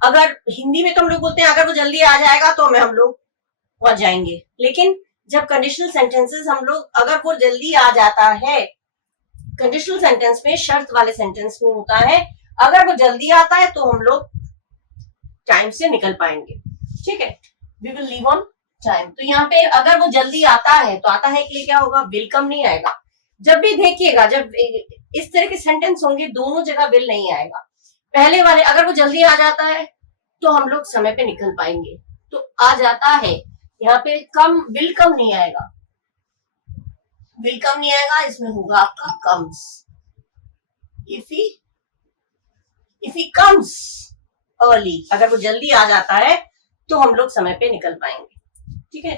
अगर हिंदी में तो हम लोग बोलते हैं अगर वो जल्दी आ जाएगा तो हम लोग पहुंच जाएंगे, लेकिन जब कंडीशनल सेंटेंसेस हम लोग अगर वो जल्दी आ जाता है, कंडीशनल सेंटेंस में शर्त वाले सेंटेंस में होता है अगर वो जल्दी आता है तो हम लोग टाइम से निकल पाएंगे, ठीक है। We will leave on time, तो यहाँ पे अगर वो जल्दी आता है तो आता है के लिए क्या होगा, विल कम नहीं आएगा। जब भी देखिएगा जब इस तरह के सेंटेंस होंगे दोनों जगह विल नहीं आएगा। पहले वाले अगर वो जल्दी आ जाता है तो हम लोग समय पे निकल पाएंगे, तो आ जाता है, यहाँ पे कम, विल कम नहीं आएगा, विल कम नहीं आएगा, इसमें होगा आपका comes. If he comes early, अगर वो जल्दी आ जाता है तो हम लोग समय पे निकल पाएंगे, ठीक है।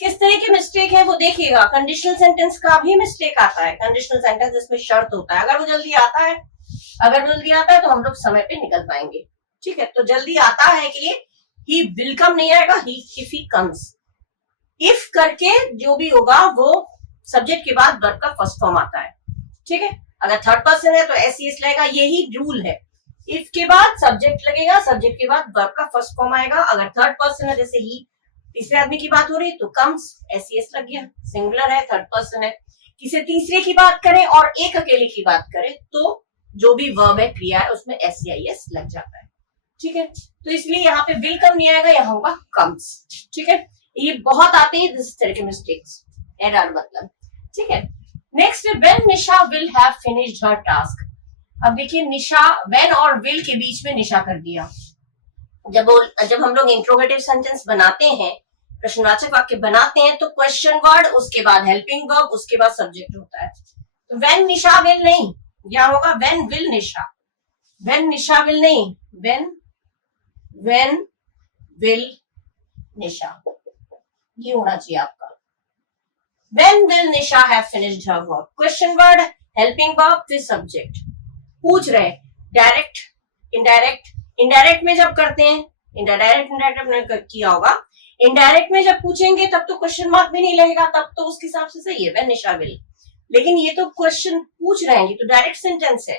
किस तरह के मिस्टेक है वो देखिएगा, कंडीशनल सेंटेंस का भी मिस्टेक आता है, कंडीशनल सेंटेंस जिसमें शर्त होता है, अगर वो जल्दी आता है तो हम लोग समय पे निकल पाएंगे, ठीक है। तो जल्दी आता है के लिए ही विल कम नहीं आएगा, इफ ही कम्स। इफ करके जो भी होगा वो सब्जेक्ट के बाद वर्ब का फर्स्ट फॉर्म आता है, ठीक है। अगर थर्ड पर्सन है तो एस लगेगा, यही रूल है। इफ के बाद सब्जेक्ट लगेगा, सब्जेक्ट के बाद वर्ब का फर्स्ट फॉर्म आएगा। अगर थर्ड पर्सन है जैसे ही, तीसरे आदमी की बात हो रही है तो कम्स, एस लग गया, सिंगुलर है, थर्ड पर्सन है। किसी तीसरे की बात करें और एक अकेले की बात करें तो जो भी वर्ब है, क्रिया है, उसमें एस लग जाता है। ठीक है, तो इसलिए यहाँ पे विल कम नहीं आएगा, यहाँ होगा कम्स। ठीक है, ये बहुत आते हैं इस तरह के मिस्टेक्स, एरर मतलब। ठीक है, next when Nisha will have finished her task. अब देखिए निशा, व्हेन और विल के बीच में निशा कर दिया। जब हम लोग इंट्रोगेटिव सेंटेंस बनाते हैं, प्रश्नवाचक वाक्य बनाते हैं, तो क्वेश्चन वर्ड, उसके बाद हेल्पिंग वर्ब, उसके बाद सब्जेक्ट होता है। तो व्हेन निशा विल नहीं, या होगा when will Nisha. When Nisha will नहीं, व्हेन विल निशा, ये होना चाहिए आपका। When will Nisha have finished her work, question word, helping verb, फिर सब्जेक्ट। पूछ रहे डायरेक्ट, इनडायरेक्ट। इनडायरेक्ट में जब करते हैं, इनडायरेक्ट आपने किया होगा, इनडायरेक्ट में जब पूछेंगे तब तो क्वेश्चन मार्क भी नहीं लगेगा, तब तो उसके हिसाब से सही है व्हेन निशा विल। लेकिन ये तो क्वेश्चन पूछ रहे हैं, तो डायरेक्ट सेंटेंस है।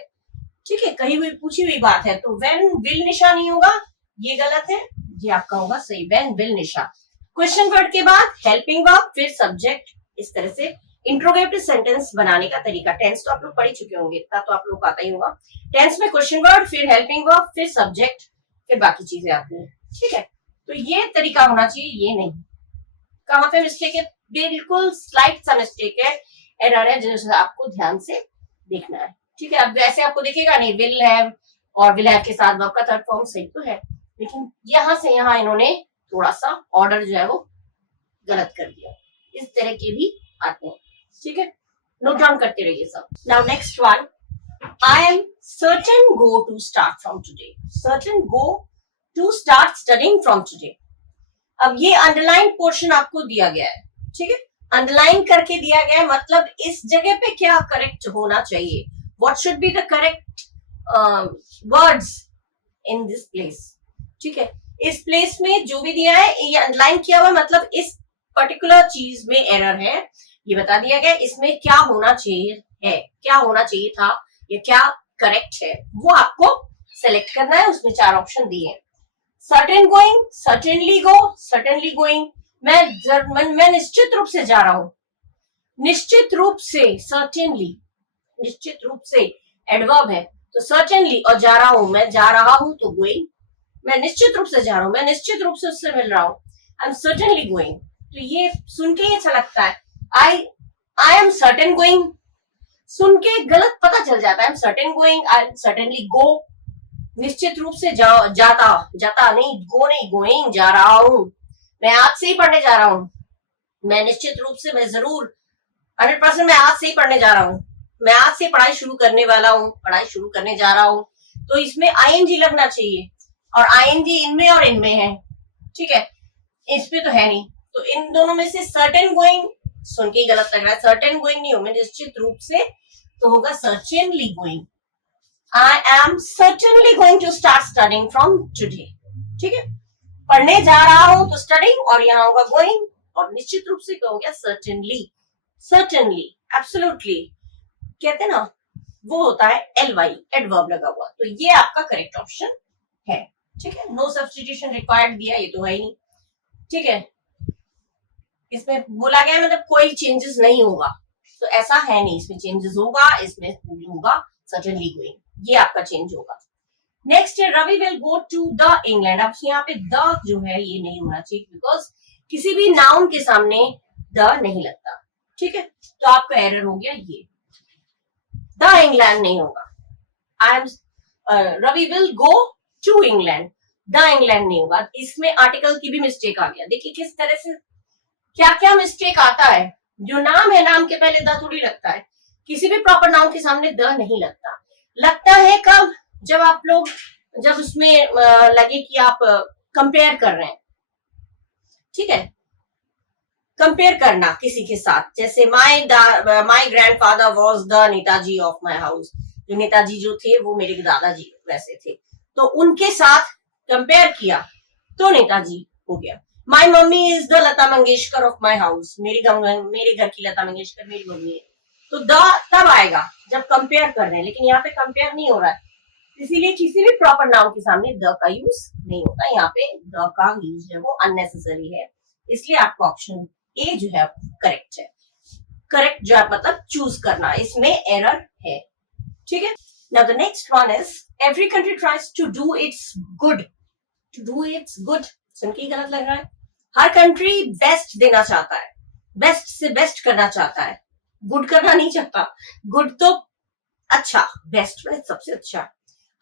ठीक है, कही हुई पूछी हुई बात है, तो व्हेन विल निशा नहीं होगा, ये गलत है, ये आपका होगा सही, when will Nisha. Question word के बाद हेल्पिंग वर्ब, फिर सब्जेक्ट। इस तरह से इंट्रोगेटिव सेंटेंस बनाने का तरीका। टेंस तो आप लोग पढ़ ही चुके होंगे, इतना तो आप लोग आता ही होगा। टेंस में क्वेश्चन वर्ड, फिर हेल्पिंग वर्ब, फिर सब्जेक्ट, फिर बाकी चीजें आती हैं। ठीक है, तो ये तरीका होना चाहिए, ये नहीं। कहां पे मिस्टेक है? बिल्कुल स्लाइट सा मिस्टेक है, एरर है, जिसे आपको ध्यान से देखना है। ठीक है, अब वैसे आपको दिखेगा नहीं, विल हैव और विल हैव के साथ वर्ब का थर्ड फॉर्म सही तो है, लेकिन यहां से यहां इन्होंने थोड़ा सा ऑर्डर जो है वो गलत कर दिया। इस तरह के भी आते हैं। ठीक है, नोट डाउन करते रहिए सब। Now next one, I am certain go to start from today. Certain go to start studying from today. अब ये अंडरलाइन पोर्शन आपको दिया गया है। ठीक है, अंडरलाइन करके दिया गया है, मतलब इस जगह पे क्या करेक्ट होना चाहिए, what should be the correct words in this place. ठीक है, इस प्लेस में जो भी दिया है ये अंडरलाइन किया हुआ है, मतलब इस पर्टिकुलर चीज में एरर है, ये बता दिया गया। इसमें क्या होना चाहिए है, क्या होना चाहिए था, या क्या करेक्ट है, वो आपको सेलेक्ट करना है। उसमें 4 ऑप्शन दिए हैं, सर्टेन गोइंग, सर्टेनली गो, सर्टेनली गोइंग। मैं निश्चित रूप से जा रहा हूं, निश्चित रूप से, सर्टेनली, निश्चित रूप से एडवर्ब है, तो सर्टेनली, और जा रहा हूं, मैं जा रहा हूं तो गोइंग। मैं निश्चित रूप से जा रहा हूं, मैं निश्चित रूप से उससे मिल रहा हूं, आई एम सर्टेनली गोइंग। तो ये सुन के अच्छा लगता है, आई एम सर्टेन गोइंग, सुन के गलत पता चल जाता है। I am certain going, I am certainly go, निश्चित रूप से जाता नहीं, गो नहीं, गोइंग, जा रहा हूं, मैं आज से ही पढ़ने जा रहा हूं, मैं निश्चित रूप से, मैं जरूर 100% मैं आज से ही पढ़ने जा रहा हूं, मैं आज से पढ़ाई शुरू करने वाला हूं, पढ़ाई शुरू करने जा रहा हूं। तो इसमें आईएनजी लगना चाहिए, और आईएनजी इनमें और इनमें है। ठीक है, इसमें तो है नहीं, तो इन दोनों में से सर्टेन गोइंग सुन के गलत लग रहा है, सर्टेन गोइंग नहीं होगा, निश्चित रूप से, तो होगा certainly going. I am certainly going to start studying from today. ठीक है, पढ़ने जा रहा हूं तो स्टडीइंग, और यहाँ होगा गोइंग, और निश्चित रूप से हो गया सर्टेनली। सर्टेनली, एब्सोल्युटली कहते हैं ना, वो होता है एलवाई, एडवर्ब लगा हुआ, तो ये आपका करेक्ट ऑप्शन है। ठीक है, नो सब्स्टिट्यूशन रिक्वायर्ड दिया, ये तो है ही नहीं। ठीक है, इसमें बोला गया मतलब कोई चेंजेस नहीं होगा, तो ऐसा है नहीं, इसमें चेंजेस होगा, इसमें होगा सर्टेनली गोइंग, ये आपका चेंज होगा। नेक्स्ट है Ravi will go to the England. अब यहाँ पे द जो है ये नहीं होना चाहिए, बिकॉज किसी भी नाउन के सामने द नहीं लगता। ठीक है, तो आपका एरर हो गया ये, द इंग्लैंड नहीं होगा। I am Ravi will go to England, the England नहीं होगा। इसमें आर्टिकल की भी मिस्टेक आ गया। देखिए किस तरह से क्या क्या मिस्टेक आता है। जो नाम है, नाम के पहले द थोड़ी लगता है, किसी भी प्रॉपर नाउन के सामने द नहीं लगता। लगता है कब, जब आप लोग, जब उसमें लगे कि आप कंपेयर कर रहे हैं। ठीक है, कंपेयर करना किसी के साथ, जैसे माई grandfather was the Netaji of my house. जो नेताजी जो थे वो मेरे दादाजी वैसे थे, तो उनके साथ कंपेयर किया तो नेताजी हो गया। My mummy is the Lata Mangeshkar of my house. मेरे घर की लता मंगेशकर मेरी मम्मी है, तो द तब आएगा जब कंपेयर कर रहे हैं, लेकिन यहाँ पे कंपेयर नहीं हो रहा है, इसीलिए किसी भी प्रॉपर नाउन के सामने द का यूज नहीं होता। यहाँ पे द का यूज है वो अननेसेसरी है, इसलिए आपका ऑप्शन ए जो है करेक्ट है। करेक्ट जो है मतलब चूज करना, इसमें एरर है, ठीक है। Now the next one is every country tries to do its good. To do its good सुन के गलत लग रहा है। हर कंट्री बेस्ट देना चाहता है, बेस्ट से बेस्ट करना चाहता है, गुड करना नहीं चाहता। गुड तो अच्छा, बेस्ट में सबसे अच्छा।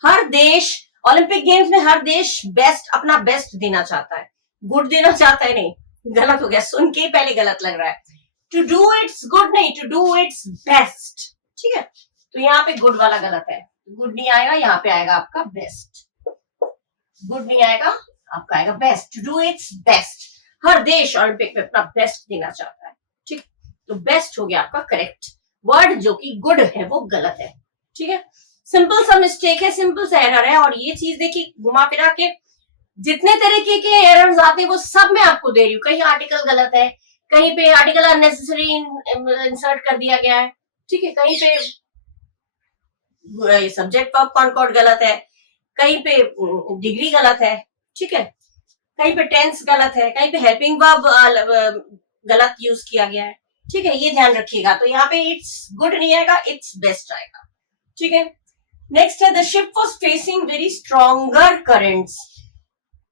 हर देश ओलंपिक गेम्स में हर देश बेस्ट अपना बेस्ट देना चाहता है, गुड देना चाहता है नहीं, गलत हो गया, सुन के पहले गलत लग रहा है। टू डू इट्स गुड नहीं, टू डू इट्स बेस्ट, ठीक है। तो यहाँ पे गुड वाला गलत है, गुड नहीं आएगा, यहाँ पे आएगा आपका बेस्ट। गुड नहीं आएगा, आपका आएगा best. To do its best, हर देश ओलंपिक में अपना बेस्ट देना चाहता है, ठीक। तो बेस्ट हो गया आपका करेक्ट वर्ड, जो कि गुड है वो गलत है, ठीक है। सिंपल सा मिस्टेक है, सिंपल सा एरर है। और ये चीज देखिए घुमा फिरा के जितने तरीके के एरर्स आते हैं वो सब मैं आपको दे रही हूँ। कहीं आर्टिकल गलत है, कहीं पे आर्टिकल अननेसेसरी इंसर्ट कर दिया गया है, ठीक है। कहीं पे सब्जेक्ट वर्ब कॉनकॉर्ड गलत है, कहीं पे डिग्री गलत है, ठीक है। कहीं पे टेंस गलत है, कहीं पे हेल्पिंग वर्ब गलत यूज किया गया है, ठीक है। ये ध्यान रखिएगा। तो यहाँ पे इट्स गुड नहीं आएगा, इट्स बेस्ट आएगा, ठीक है। नेक्स्ट है the ship was facing very stronger currents.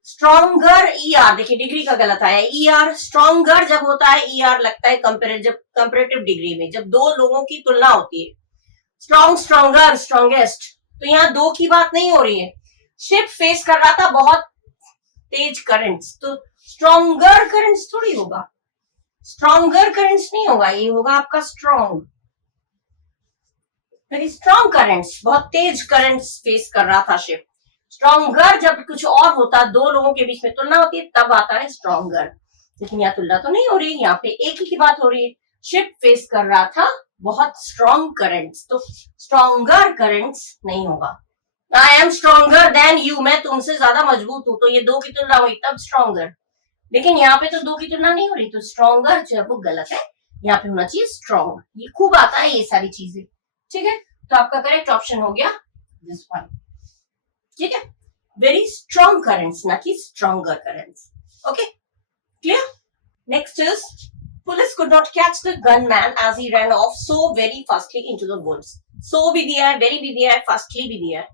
Stronger ER, देखिए डिग्री का गलत आया ईआर। स्ट्रॉन्गर जब होता है ईआर लगता है कंपेरेटिव डिग्री में, जब दो लोगों की तुलना होती है। स्ट्रॉन्ग, स्ट्रॉन्गर, स्ट्रॉन्गेस्ट, तो यहाँ दो की बात नहीं हो रही है। शिप फेस कर रहा था बहुत तेज करंट्स, तो स्ट्रॉन्गर करंट्स थोड़ी होगा, स्ट्रॉन्गर करंट्स नहीं होगा, ये होगा आपका स्ट्रॉन्ग। वेरी स्ट्रॉन्ग करंट्स, बहुत तेज करंट्स फेस कर रहा था शिप। स्ट्रॉन्गर जब कुछ और होता, दो लोगों के बीच में तुलना होती है, तब आता है स्ट्रॉन्गर। लेकिन यहाँ तुलना तो नहीं हो रही, यहाँ पे एक ही की बात हो रही है। शिप फेस कर रहा था बहुत स्ट्रॉन्ग करंट्स, तो स्ट्रॉन्गर करंट्स नहीं होगा। I M stronger than you, मैं तुमसे ज्यादा मजबूत हूं, तो ये दो की तुलना हुई तब स्ट्रॉन्गर। लेकिन यहाँ पे तो दो की तुलना नहीं हो रही, तो स्ट्रॉन्गर जो है वो गलत है, यहाँ पे होना चाहिए स्ट्रॉन्ग। ये खूब आता है ये सारी चीजें, ठीक है। तो आपका करेक्ट ऑप्शन हो गया दिस वन, ठीक है। वेरी स्ट्रॉन्ग करंट्स, ना कि stronger currents, okay clear. Next is police could not catch the gunman as he ran off so very fastly into the woods. सो भी दिया है, वेरी भी दिया है, फास्टली भी दिया है,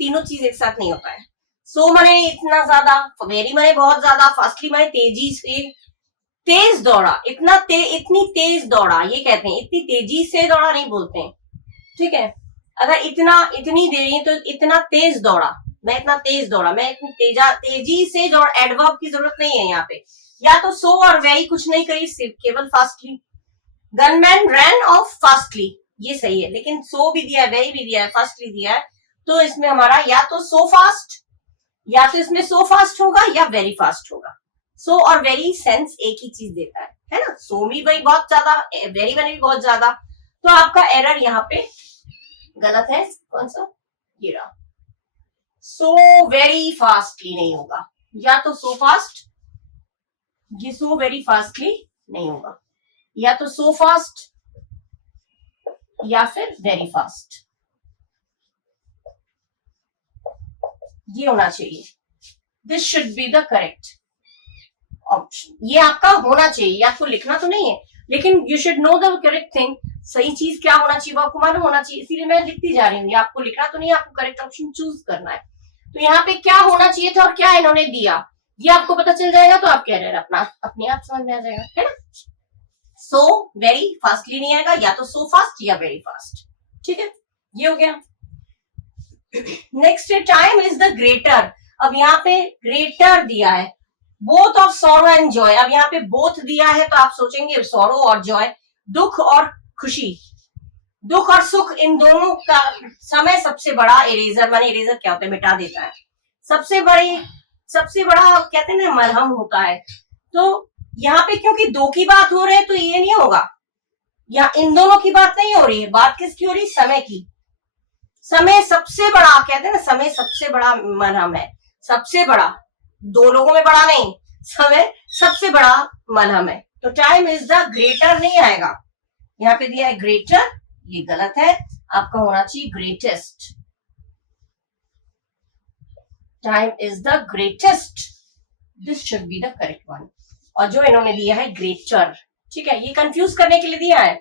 तीनों चीज एक साथ नहीं होता है। सो माने इतना ज्यादा, वेरी माने बहुत ज्यादा, फास्टली माने तेजी से, तेज दौड़ा, इतनी तेज दौड़ा, ये कहते हैं। इतनी तेजी से दौड़ा नहीं बोलते हैं, ठीक है। अगर इतनी देरी तो इतना तेज दौड़ा, मैं इतना तेज दौड़ा, मैं इतनी तेजी से दौड़ा, एडवर्ब की जरूरत नहीं है यहाँ पे। या तो सो और वेरी कुछ नहीं करी, सिर्फ केवल fastly. Gunman ran off fastly, ये सही है, लेकिन सो भी दिया है, वेरी भी दिया है, फास्टली दिया है, तो इसमें हमारा या तो सो फास्ट, या तो इसमें सो फास्ट होगा या वेरी फास्ट होगा। सो और वेरी सेंस एक ही चीज देता है ना। सो भी भाई बहुत ज्यादा, वेरी बने भी बहुत ज्यादा, तो आपका एरर यहाँ पे गलत है। कौन सा, ये रहा। सो वेरी फास्टली नहीं होगा, या तो सो फास्ट, ये सो वेरी फास्टली नहीं होगा, या तो सो फास्ट या फिर वेरी फास्ट, ये होना चाहिए। This should be the correct option, ये आपका होना चाहिए, आपको लिखना तो नहीं है, लेकिन you should know the correct thing. सही चीज क्या होना चाहिए वो आपको मालूम होना चाहिए, इसीलिए मैं लिखती जा रही हूँ। आपको लिखना तो नहीं, आपको करेक्ट ऑप्शन चूज करना है। तो यहाँ पे क्या होना चाहिए था और क्या इन्होंने दिया, ये आपको पता चल जाएगा, तो आप कह रहे हैं अपना अपने आप समझ में आ जाएगा, है ना। सो वेरी फास्टली नहीं आएगा, या तो सो फास्ट या वेरी फास्ट, ठीक है। ये हो गया। Next time is the greater. अब यहाँ पे ग्रेटर दिया है, both of sorrow and Joy. अब यहाँ पे बोथ दिया है, तो आप सोचेंगे सॉरो और जॉय, दुख और खुशी, दुख और सुख, इन दोनों का समय सबसे बड़ा इरेजर, माने इरेजर क्या होता है, मिटा देता है। सबसे बड़ा कहते हैं ना मरहम होता है। तो यहाँ पे क्योंकि दो की बात हो रही है, तो ये नहीं होगा, यहाँ इन दोनों की बात नहीं हो रही है। बात किसकी हो रही है, समय की। समय सबसे बड़ा, कहते हैं ना समय सबसे बड़ा मरहम है, सबसे बड़ा, दो लोगों में बड़ा नहीं, समय सबसे बड़ा मलहम है। तो टाइम इज द ग्रेटर नहीं आएगा, यहाँ पे दिया है ग्रेटर, ये गलत है, आपका होना चाहिए greatest. Time is the greatest, this should be the correct one. और जो इन्होंने दिया है ग्रेटर, ठीक है, ये कंफ्यूज करने के लिए दिया है।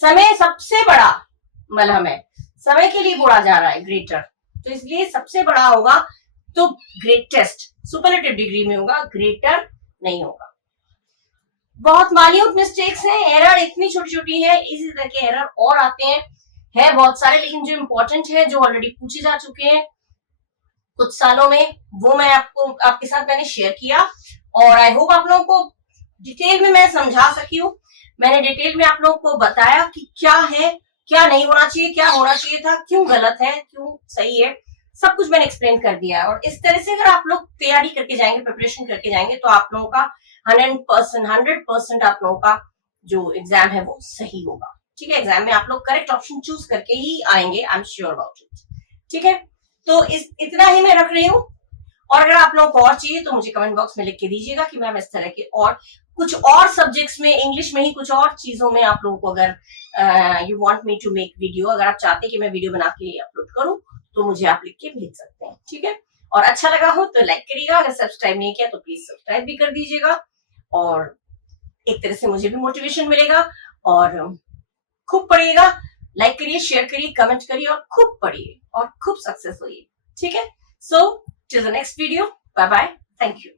समय सबसे बड़ा मलहम है, समय के लिए बोला जा रहा है ग्रेटर, तो इसलिए सबसे बड़ा होगा तो ग्रेटेस्ट सुपरलेटिव डिग्री में होगा, ग्रेटर नहीं होगा। बहुत मान्यूट मिस्टेक्स हैं, एरर इतनी छोटी छोटी है, इसी तरह के एरर और आते हैं, है बहुत सारे, लेकिन जो इंपॉर्टेंट है, जो ऑलरेडी पूछे जा चुके हैं कुछ सालों में, वो मैं आपके साथ मैंने शेयर किया। और आई होप आप लोगों को डिटेल में मैं समझा सकी हूँ। मैंने डिटेल में आप लोगों को बताया कि क्या है, क्या नहीं होना चाहिए, क्या होना चाहिए था, क्यों गलत है, क्यों सही है, सब कुछ मैंने एक्सप्लेन कर दिया है। और इस तरह से अगर आप लोग तैयारी करके जाएंगे, प्रिपरेशन करके जाएंगे, तो आप लोगों का 100% आप लोगों का जो एग्जाम है वो सही होगा। ठीक है, एग्जाम में आप लोग करेक्ट ऑप्शन चूज करके ही आएंगे, I am sure about it. ठीक है, तो इतना ही मैं रख रही हूँ। और अगर आप लोगों को और चाहिए तो मुझे कमेंट बॉक्स में लिख के दीजिएगा कि मैम इस तरह के और कुछ और सब्जेक्ट्स में, इंग्लिश में ही कुछ और चीजों में आप लोगों को अगर you want me to make video, अगर आप चाहते हैं कि मैं वीडियो बना के अपलोड करूं, तो मुझे आप लिख के भेज सकते हैं। ठीक है, और अच्छा लगा हो तो लाइक करिएगा, अगर सब्सक्राइब नहीं किया तो प्लीज सब्सक्राइब भी कर दीजिएगा। और एक तरह से मुझे भी मोटिवेशन मिलेगा। और खूब पढ़िएगा, लाइक करिए, शेयर करिए, कमेंट करिए, और खूब पढ़िए और खूब सक्सेस होइए। ठीक है, so till the next video, bye bye, thank you.